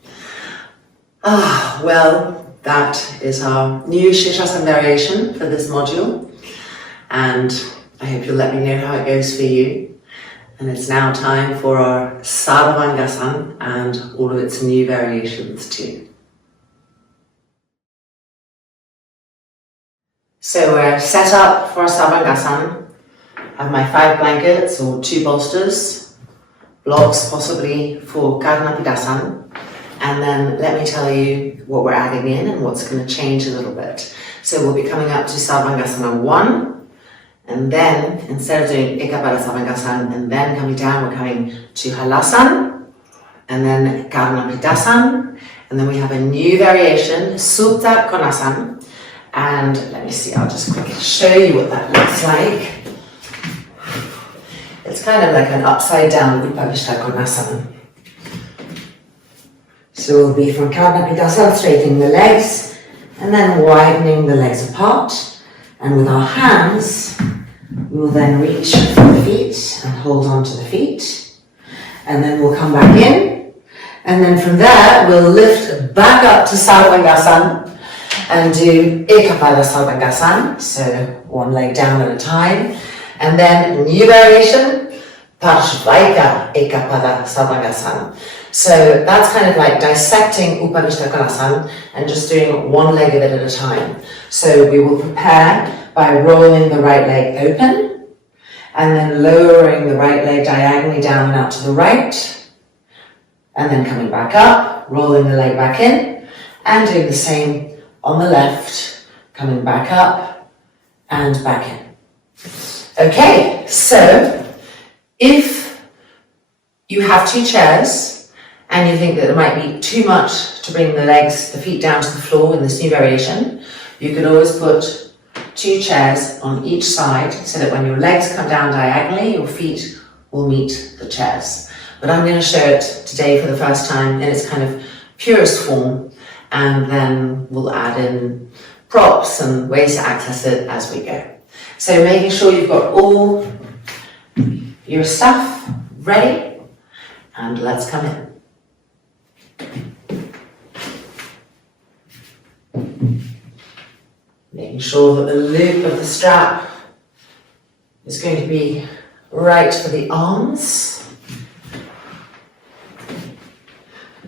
Well, that is our new Shirshasana variation for this module, and I hope you'll let me know how it goes for you. And it's now time for our Sarvangasana and all of its new variations too. So we're set up for Savangasan. I have my 5 blankets or 2 bolsters, blocks possibly for Karnapidasan. And then let me tell you what we're adding in and what's going to change a little bit. So we'll be coming up to Savangasana 1, and then instead of doing Ekapada Savangasan and then coming down, we're coming to Halasan, and then Karnapidasan, and then we have a new variation, Supta Konasan. And let me see, I'll just quickly show you what that looks like. It's kind of like an upside down Upavishta Konasana. So we'll be from Karnapidasan, straightening the legs and then widening the legs apart. And with our hands, we will then reach for the feet and hold on to the feet. And then we'll come back in. And then from there, we'll lift back up to Sarvangasan and do Ekapada Sarvangasan. So one leg down at a time. And then new variation, Parshvaika Ekapada Sarvangasan. So that's kind of like dissecting Upavishta Konasana and just doing one leg of it at a time. So we will prepare by rolling the right leg open and then lowering the right leg diagonally down and out to the right, and then coming back up, rolling the leg back in, and doing the same on the left, coming back up and back in. Okay, so if you have 2 chairs, and you think that it might be too much to bring the feet down to the floor in this new variation, you could always put 2 chairs on each side so that when your legs come down diagonally, your feet will meet the chairs. But I'm going to show it today for the first time in its kind of purest form, and then we'll add in props and ways to access it as we go. So making sure you've got all your stuff ready, and let's come in. Making sure that the loop of the strap is going to be right for the arms.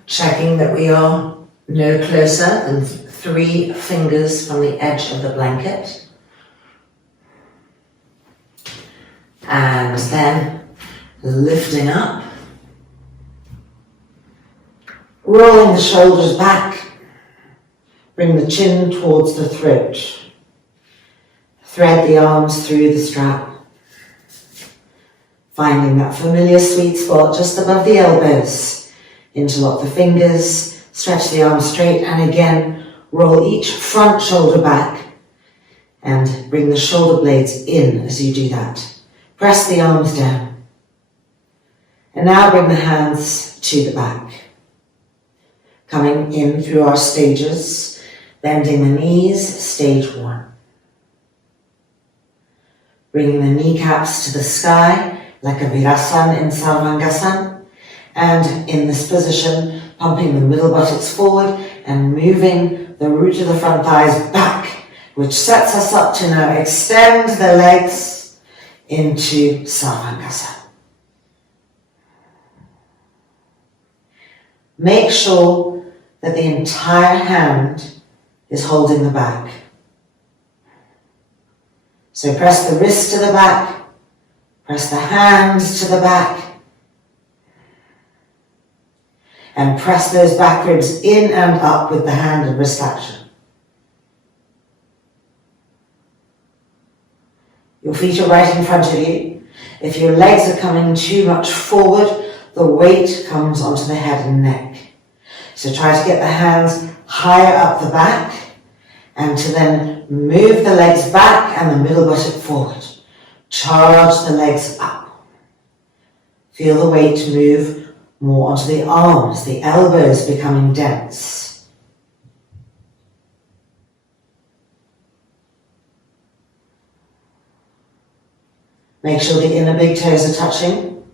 Checking that we are no closer than 3 fingers from the edge of the blanket. And then lifting up. Rolling the shoulders back. Bring the chin towards the throat. Thread the arms through the strap. Finding that familiar sweet spot just above the elbows. Interlock the fingers, stretch the arms straight, and again, roll each front shoulder back and bring the shoulder blades in as you do that. Press the arms down. And now bring the hands to the back. Coming in through our stages, bending the knees, stage 1. Bringing the kneecaps to the sky, like a Virasan in Sarvangasan, and in this position, pumping the middle buttocks forward and moving the root of the front thighs back, which sets us up to now extend the legs into Sarvangasan. Make sure that the entire hand is holding the back. So press the wrist to the back, press the hands to the back, and press those back ribs in and up with the hand and wrist action. Your feet are right in front of you. If your legs are coming too much forward, the weight comes onto the head and neck. So try to get the hands higher up the back and to then move the legs back and the middle buttock forward. Charge the legs up. Feel the weight move more onto the arms, the elbows becoming dense. Make sure the inner big toes are touching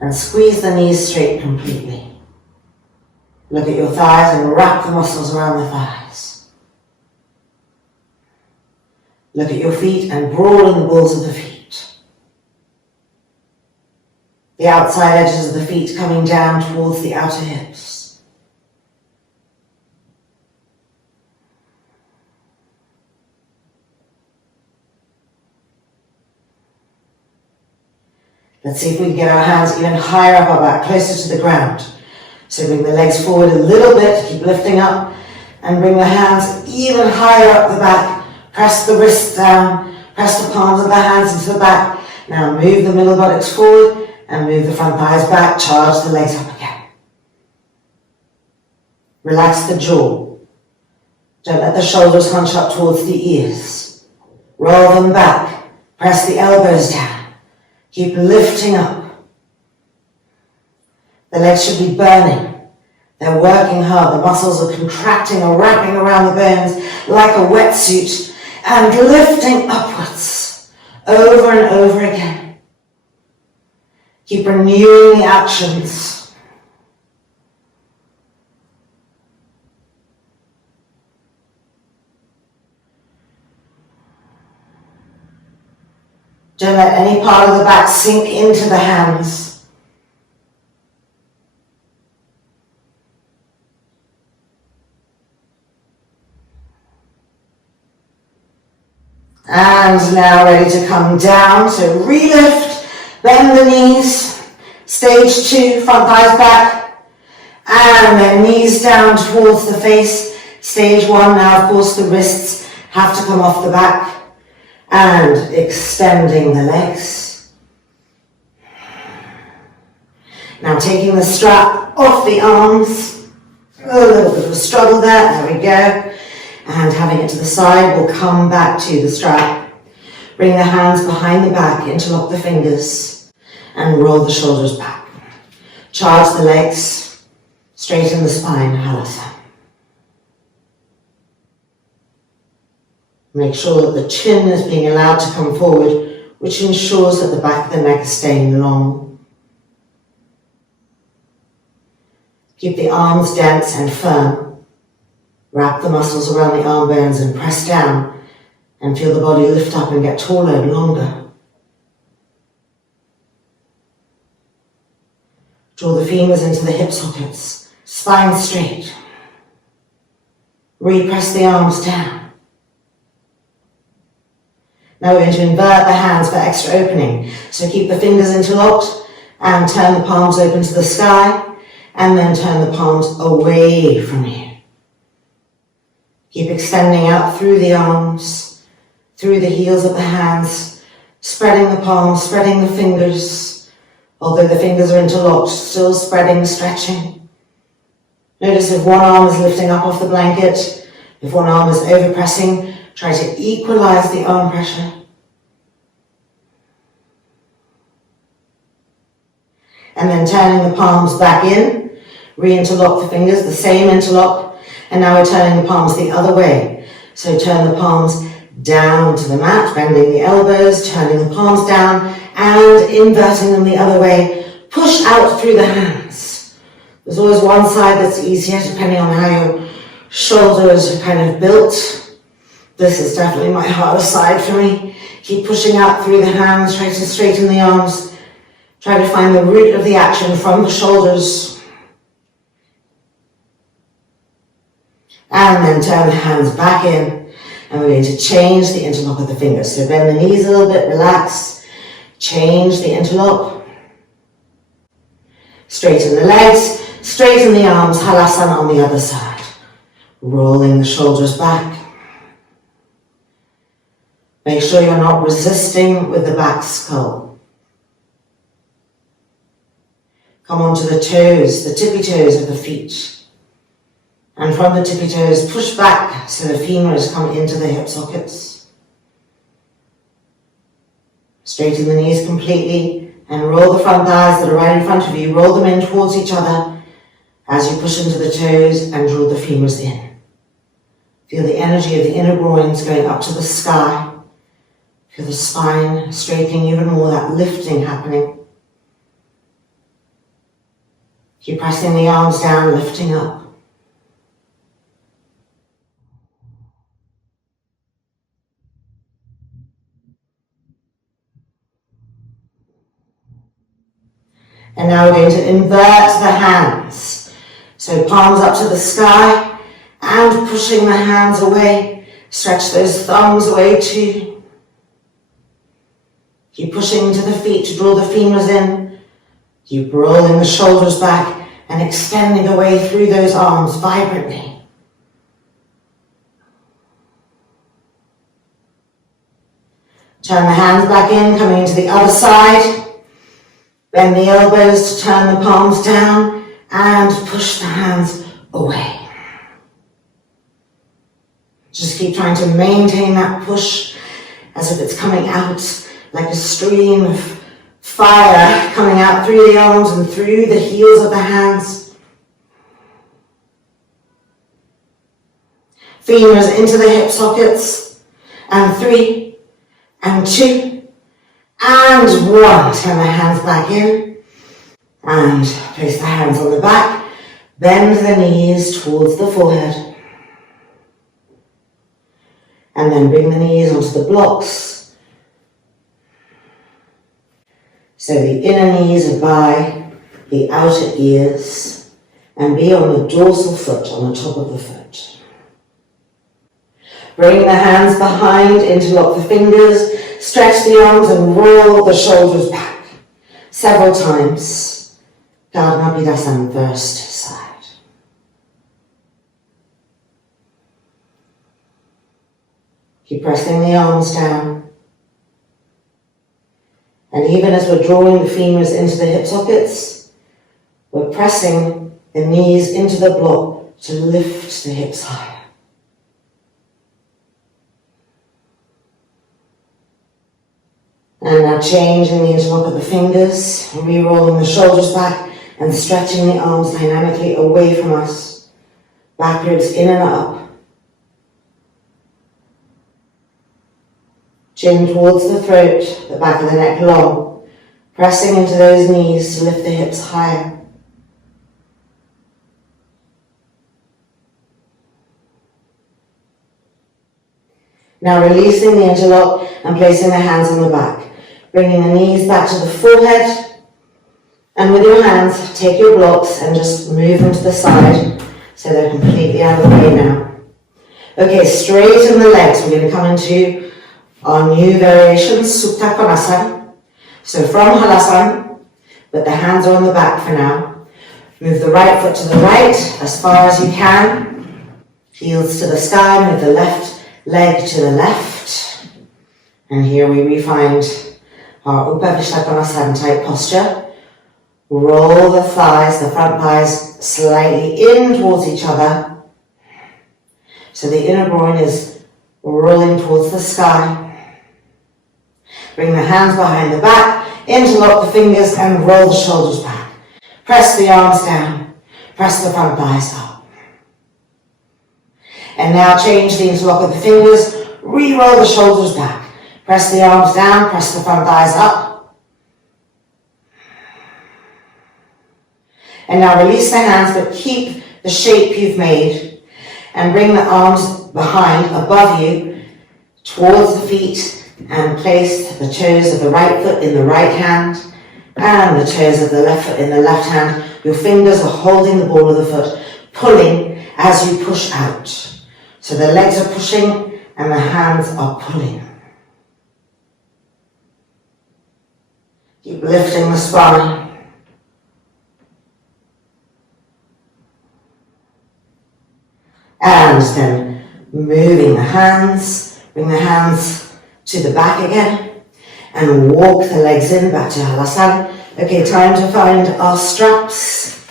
and squeeze the knees straight completely. Look at your thighs and wrap the muscles around the thighs. Look at your feet and broaden the balls of the feet. The outside edges of the feet coming down towards the outer hips. Let's see if we can get our hands even higher up our back, closer to the ground. So bring the legs forward a little bit, keep lifting up, and bring the hands even higher up the back. Press the wrists down, press the palms of the hands into the back. Now move the middle buttocks forward and move the front thighs back, charge the legs up again. Relax the jaw. Don't let the shoulders hunch up towards the ears. Roll them back, press the elbows down. Keep lifting up. The legs should be burning. They're working hard. The muscles are contracting or wrapping around the bones like a wetsuit and lifting upwards over and over again. Keep renewing the actions. Don't let any part of the back sink into the hands. And now ready to come down. So relift, bend the knees. Stage 2, front thighs back. And then knees down towards the face. Stage 1, now of course the wrists have to come off the back. And extending the legs. Now taking the strap off the arms. A little bit of a struggle there we go. And having it to the side, we'll come back to the strap. Bring the hands behind the back, interlock the fingers, and roll the shoulders back. Charge the legs, straighten the spine, halasa. Make sure that the chin is being allowed to come forward, which ensures that the back of the neck is staying long. Keep the arms dense and firm. Wrap the muscles around the arm bones and press down and feel the body lift up and get taller and longer. Draw the femurs into the hip sockets, spine straight. Repress the arms down. Now we're going to invert the hands for extra opening. So keep the fingers interlocked and turn the palms open to the sky and then turn the palms away from you. Keep extending out through the arms, through the heels of the hands, spreading the palms, spreading the fingers. Although the fingers are interlocked, still spreading, stretching. Notice if one arm is lifting up off the blanket, if one arm is overpressing, try to equalize the arm pressure. And then turning the palms back in, re-interlock the fingers, the same interlock. And now we're turning the palms the other way. So turn the palms down to the mat, bending the elbows, turning the palms down and inverting them the other way. Push out through the hands. There's always one side that's easier depending on how your shoulders are kind of built. This is definitely my harder side for me. Keep pushing out through the hands, try to straighten the arms. Try to find the root of the action from the shoulders. And then turn the hands back in. And we're going to change the interlock of the fingers. So bend the knees a little bit, relax. Change the interlock. Straighten the legs, straighten the arms, halasana on the other side. Rolling the shoulders back. Make sure you're not resisting with the back skull. Come onto the toes, the tippy toes of the feet. And from the tippy toes, push back so the femurs come into the hip sockets. Straighten the knees completely and roll the front thighs that are right in front of you. Roll them in towards each other as you push into the toes and draw the femurs in. Feel the energy of the inner groins going up to the sky. Feel the spine straightening even more, that lifting happening. Keep pressing the arms down, lifting up. And now we're going to invert the hands. So palms up to the sky and pushing the hands away. Stretch those thumbs away too. Keep pushing into the feet to draw the femurs in. Keep rolling the shoulders back and extending away through those arms vibrantly. Turn the hands back in, coming into the other side. Bend the elbows to turn the palms down and push the hands away. Just keep trying to maintain that push as if it's coming out like a stream of fire coming out through the arms and through the heels of the hands. Femurs into the hip sockets. And 3, and 2, and 1. Turn the hands back in and place the hands on the back. Bend the knees towards the forehead. And then bring the knees onto the blocks. So the inner knees are by the outer ears and be on the dorsal foot on the top of the foot. Bring the hands behind, interlock the fingers, stretch the arms and roll the shoulders back several times. Padma first side. Keep pressing the arms down. And even as we're drawing the femurs into the hip sockets, we're pressing the knees into the block to lift the hips higher. And now changing the interlock of the fingers, re-rolling the shoulders back and stretching the arms dynamically away from us, backwards, in and up. Chin towards the throat, the back of the neck long, pressing into those knees to lift the hips higher. Now releasing the interlock and placing the hands on the back, bringing the knees back to the forehead, and with your hands, take your blocks and just move them to the side so they're completely out of the way now. Okay, straighten the legs. We're going to come into our new variation, Supta Konasana. So from Halasana, but the hands are on the back for now. Move the right foot to the right as far as you can. Heels to the sky, move the left leg to the left. And here we refind our Upavishta Konasana type posture. Roll the thighs, the front thighs slightly in towards each other. So the inner groin is rolling towards the sky. Bring the hands behind the back, interlock the fingers and roll the shoulders back. Press the arms down, press the front thighs up. And now change the interlock of the fingers, re-roll the shoulders back. Press the arms down, press the front thighs up. And now release the hands, but keep the shape you've made. And bring the arms behind, above you, towards the feet. And place the toes of the right foot in the right hand and the toes of the left foot in the left hand. Your fingers are holding the ball of the foot, pulling as you push out. So the legs are pushing and the hands are pulling. Keep lifting the spine. And then moving the hands, bring the hands to the back again, and walk the legs in, back to Halasana. Okay, time to find our straps.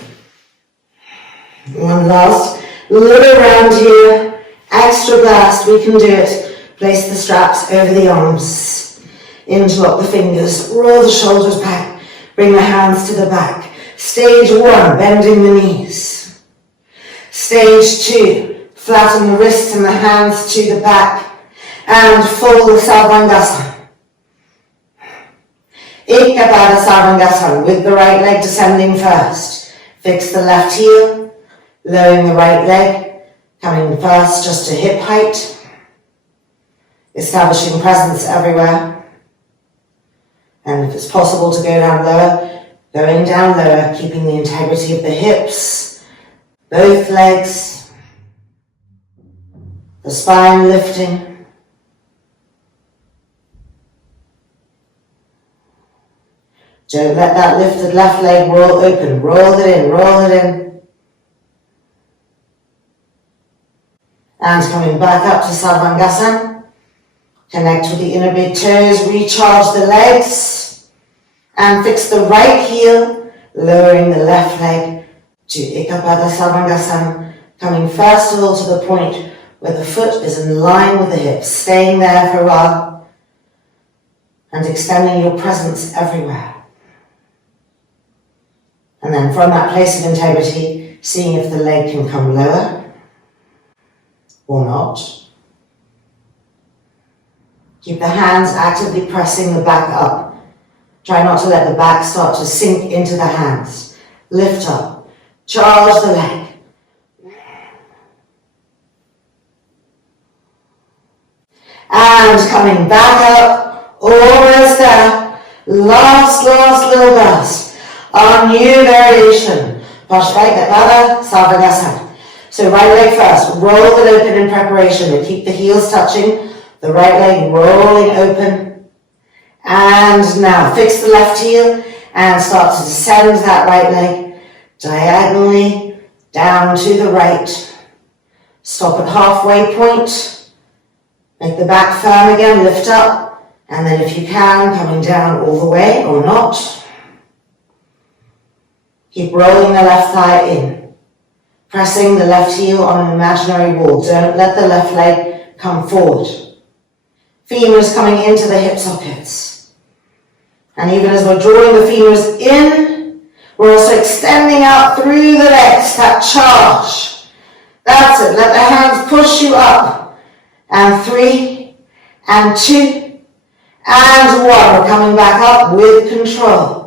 One last little round here, extra blast, we can do it. Place the straps over the arms, interlock the fingers, roll the shoulders back, bring the hands to the back. Stage 1, bending the knees. Stage 2, flatten the wrists and the hands to the back. And full Sarvangasana. Ekapada Sarvangasana with the right leg descending first. Fix the left heel, lowering the right leg, coming first just to hip height. Establishing presence everywhere. And if it's possible to go down lower, going down lower, keeping the integrity of the hips, both legs, the spine lifting. Don't let that lifted left leg roll open. Roll it in, roll it in. And coming back up to Sarvangasana. Connect with the inner big toes, recharge the legs. And fix the right heel, lowering the left leg to Ekapada Sarvangasana. Coming first of all to the point where the foot is in line with the hips. Staying there for a while. And extending your presence everywhere. And then from that place of integrity, seeing if the leg can come lower or not. Keep the hands actively pressing the back up. Try not to let the back start to sink into the hands. Lift up. Charge the leg. And coming back up, almost there. Last little burst. Our new variation, Paschimottanasana, Sarvangasana. So right leg first, roll it open in preparation and keep the heels touching, the right leg rolling open. And now fix the left heel and start to descend that right leg diagonally down to the right. Stop at halfway point, make the back firm again, lift up, and then if you can, coming down all the way or not. Keep rolling the left thigh in, pressing the left heel on an imaginary wall. Don't let the left leg come forward. Femurs coming into the hip sockets. And even as we're drawing the femurs in, we're also extending out through the legs, that charge. That's it, let the hands push you up. And 3, and 2, and 1. We're coming back up with control.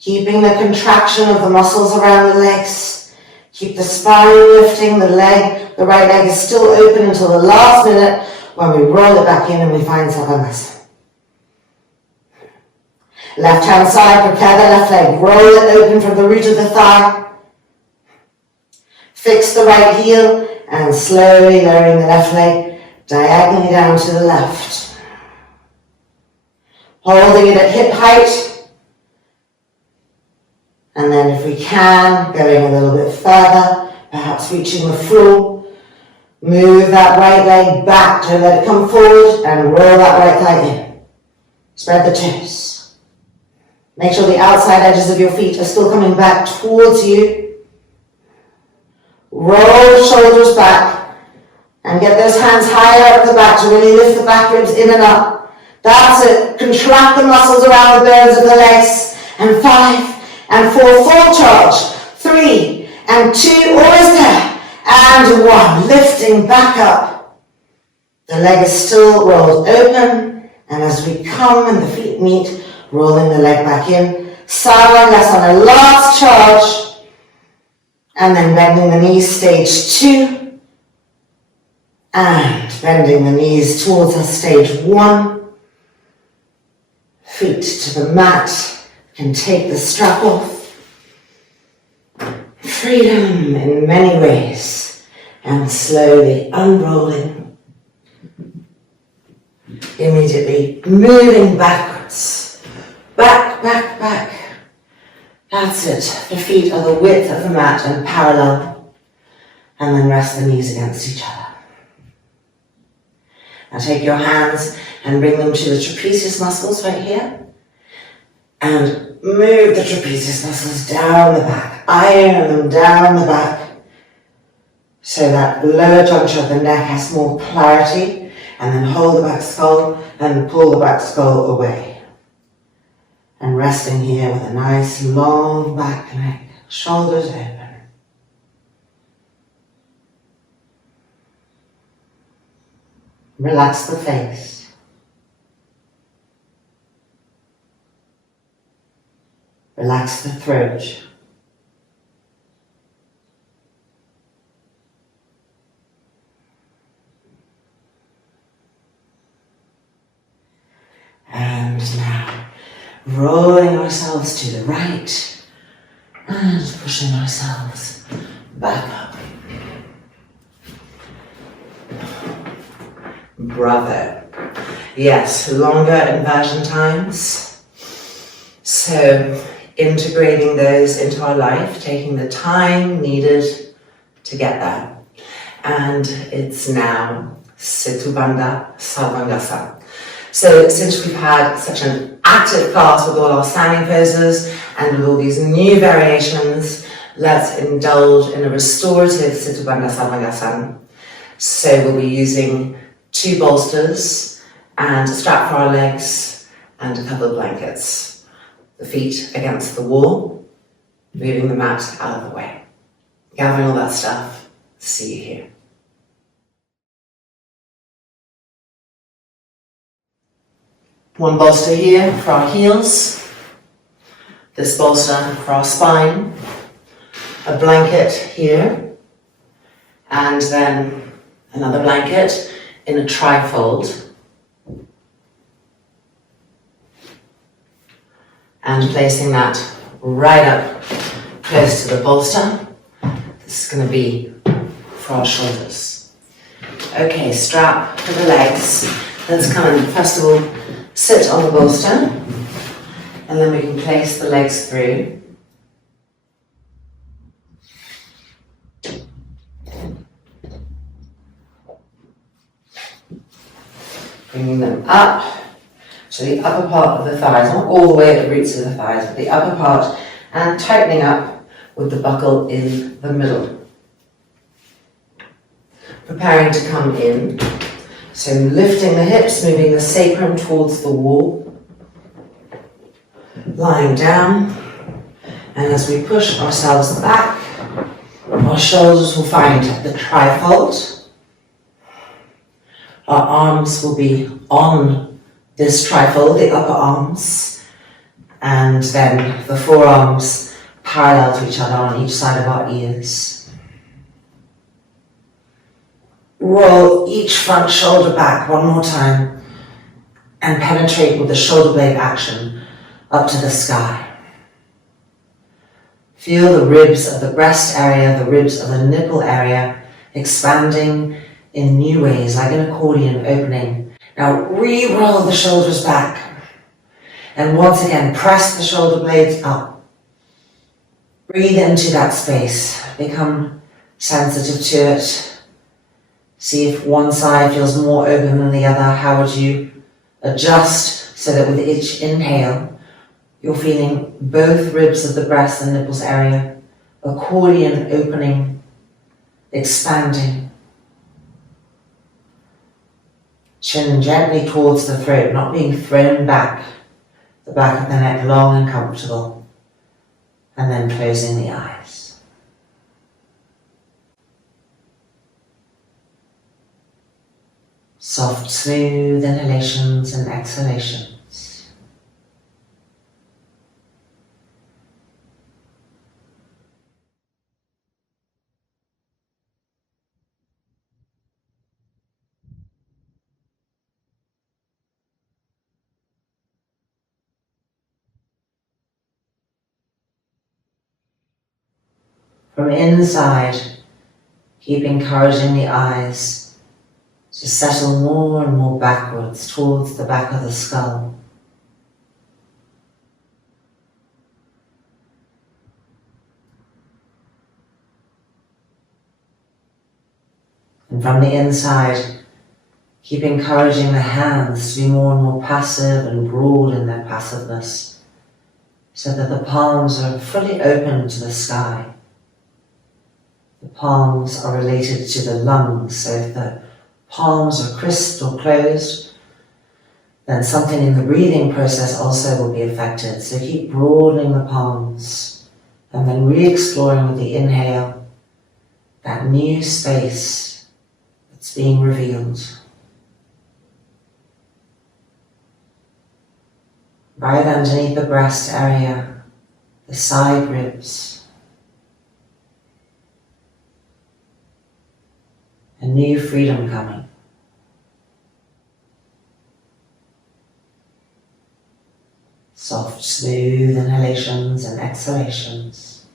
Keeping the contraction of the muscles around the legs. Keep the spine lifting, the right leg is still open until the last minute when we roll it back in and we find Sarvangasana. Left hand side, prepare the left leg, roll it open from the root of the thigh. Fix the right heel and slowly lowering the left leg diagonally down to the left. Holding it at hip height. And then if we can, going a little bit further, perhaps reaching the floor, move that right leg back, don't let it come forward, and roll that right thigh in. Spread the toes. Make sure the outside edges of your feet are still coming back towards you. Roll the shoulders back, and get those hands higher up the back to really lift the back ribs in and up. That's it. Contract the muscles around the bones of the legs. And 5, and 4, full charge, 3, and 2, almost there, and 1, lifting back up. The leg is still rolled open, and as we come and the feet meet, rolling the leg back in, Sarvangasana, last charge, and then bending the knees, stage 2, and bending the knees towards us, stage 1, feet to the mat. Can take the strap off. Freedom in many ways. And slowly unrolling. Immediately moving backwards. Back, back, back. That's it. The feet are the width of the mat and parallel. And then rest the knees against each other. Now take your hands and bring them to the trapezius muscles right here. And move the trapezius muscles down the back, iron them down the back, so that lower juncture of the neck has more clarity, and then hold the back skull and pull the back skull away. And resting here with a nice long back neck, shoulders open. Relax the face. Relax the throat. And now, rolling ourselves to the right and pushing ourselves back up. Bravo. Yes, longer inversion times. So integrating those into our life, taking the time needed to get there. And it's now Setu Bandha Sarvangasa. So since we've had such an active class with all our standing poses and with all these new variations, let's indulge in a restorative Setu Bandha Sarvangasa. So we'll be using 2 bolsters and a strap for our legs and a couple of blankets. The feet against the wall, moving the mat out of the way. Gathering all that stuff, see you here. One bolster here for our heels, this bolster for our spine, a blanket here, and then another blanket in a trifold. And placing that right up close to the bolster. This is going to be for our shoulders. Okay, strap for the legs. Let's come and first of all sit on the bolster, and then we can place the legs through. Bringing them up to the upper part of the thighs, not all the way at the roots of the thighs, but the upper part, and tightening up with the buckle in the middle. Preparing to come in, so lifting the hips, moving the sacrum towards the wall, lying down, and as we push ourselves back, our shoulders will find the trifold. Our arms will be on this trifold, the upper arms, and then the forearms parallel to each other on each side of our ears. Roll each front shoulder back one more time and penetrate with the shoulder blade action up to the sky. Feel the ribs of the breast area, the ribs of the nipple area expanding in new ways, like an accordion opening. Now re-roll the shoulders back, and once again press the shoulder blades up. Breathe into that space, become sensitive to it. See if one side feels more open than the other. How would you adjust so that with each inhale, you're feeling both ribs of the breast and nipples area, accordion opening, expanding. Chin gently towards the throat, not being thrown back, the back of the neck long and comfortable, and then closing the eyes. Soft, smooth inhalations and exhalations. From inside, keep encouraging the eyes to settle more and more backwards towards the back of the skull. And from the inside, keep encouraging the hands to be more and more passive and broad in their passiveness, so that the palms are fully open to the sky. The palms are related to the lungs, so if the palms are crisped or closed, then something in the breathing process also will be affected. So keep broadening the palms and then re-exploring with the inhale that new space that's being revealed. Right underneath the breast area, the side ribs. A new freedom coming. Soft, smooth inhalations and exhalations.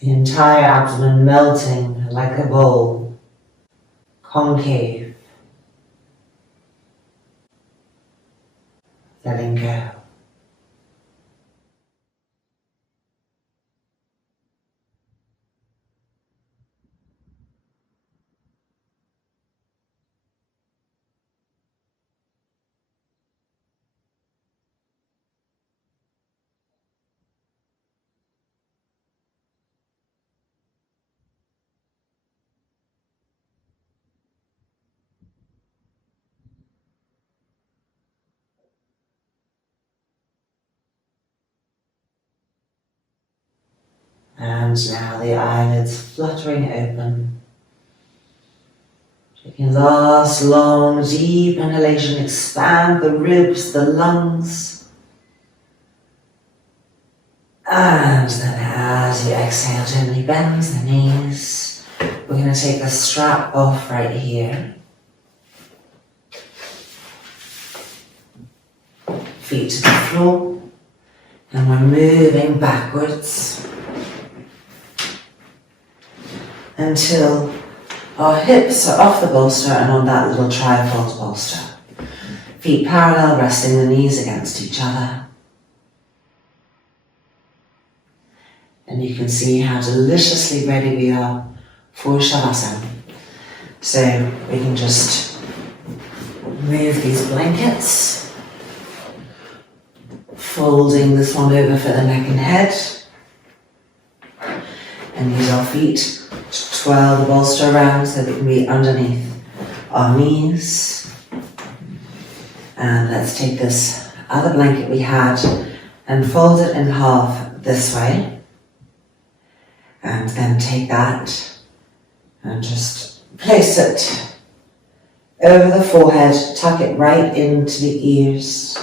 The entire abdomen melting like a bowl, concave, letting go. And now the eyelids fluttering open. Taking a last long, deep inhalation, expand the ribs, the lungs. And then as you exhale, gently bend the knees. We're going to take the strap off right here. Feet to the floor. And we're moving backwards until our hips are off the bolster and on that little trifold bolster. Feet parallel, resting the knees against each other. And you can see how deliciously ready we are for Shavasana. So we can just move these blankets, folding this one over for the neck and head, and use our feet to twirl the bolster around so that we can be underneath our knees. And let's take this other blanket we had and fold it in half this way. And then take that and just place it over the forehead, tuck it right into the ears.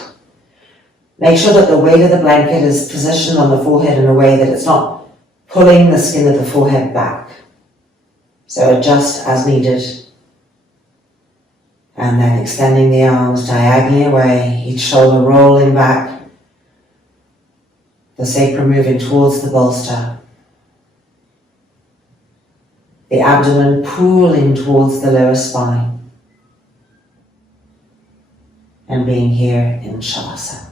Make sure that the weight of the blanket is positioned on the forehead in a way that it's not pulling the skin of the forehead back. So adjust as needed. And then extending the arms diagonally away, each shoulder rolling back, the sacrum moving towards the bolster. The abdomen pooling towards the lower spine. And being here in Shavasana.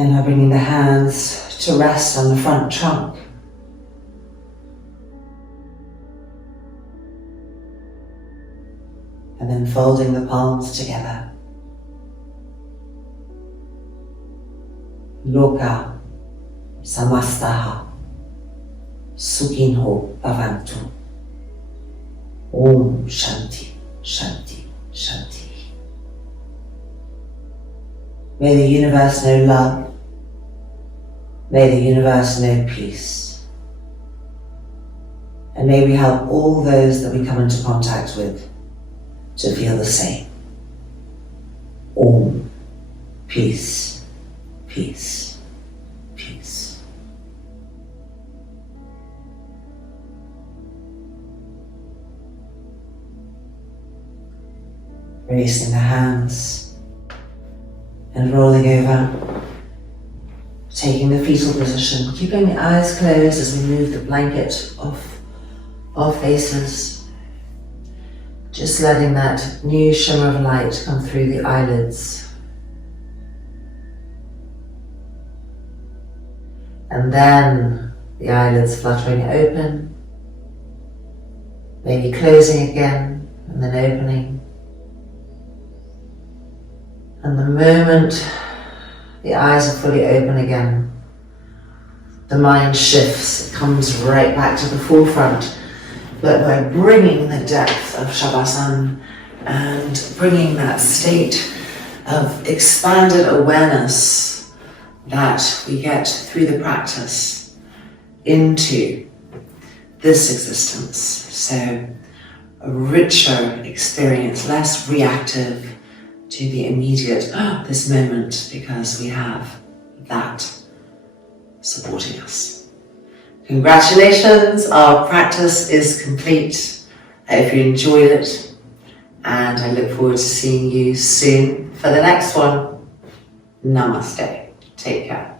And now bringing the hands to rest on the front trunk. And then folding the palms together. Loka Samastaha Sukhinho Bhavantu. Om Shanti, Shanti, Shanti. May the universe know love. May the universe know peace. And may we help all those that we come into contact with to feel the same. Om. Peace, peace, peace. Releasing the hands and rolling over, taking the fetal position, keeping the eyes closed as we move the blanket off our faces. Just letting that new shimmer of light come through the eyelids. And then the eyelids fluttering open, maybe closing again and then opening. And the moment the eyes are fully open again, the mind shifts, it comes right back to the forefront. But by bringing the depth of Shavasana and bringing that state of expanded awareness that we get through the practice into this existence. So a richer experience, less reactive to the immediate, this moment, because we have that supporting us. Congratulations, our practice is complete. I hope you enjoyed it, and I look forward to seeing you soon for the next one. Namaste. Take care.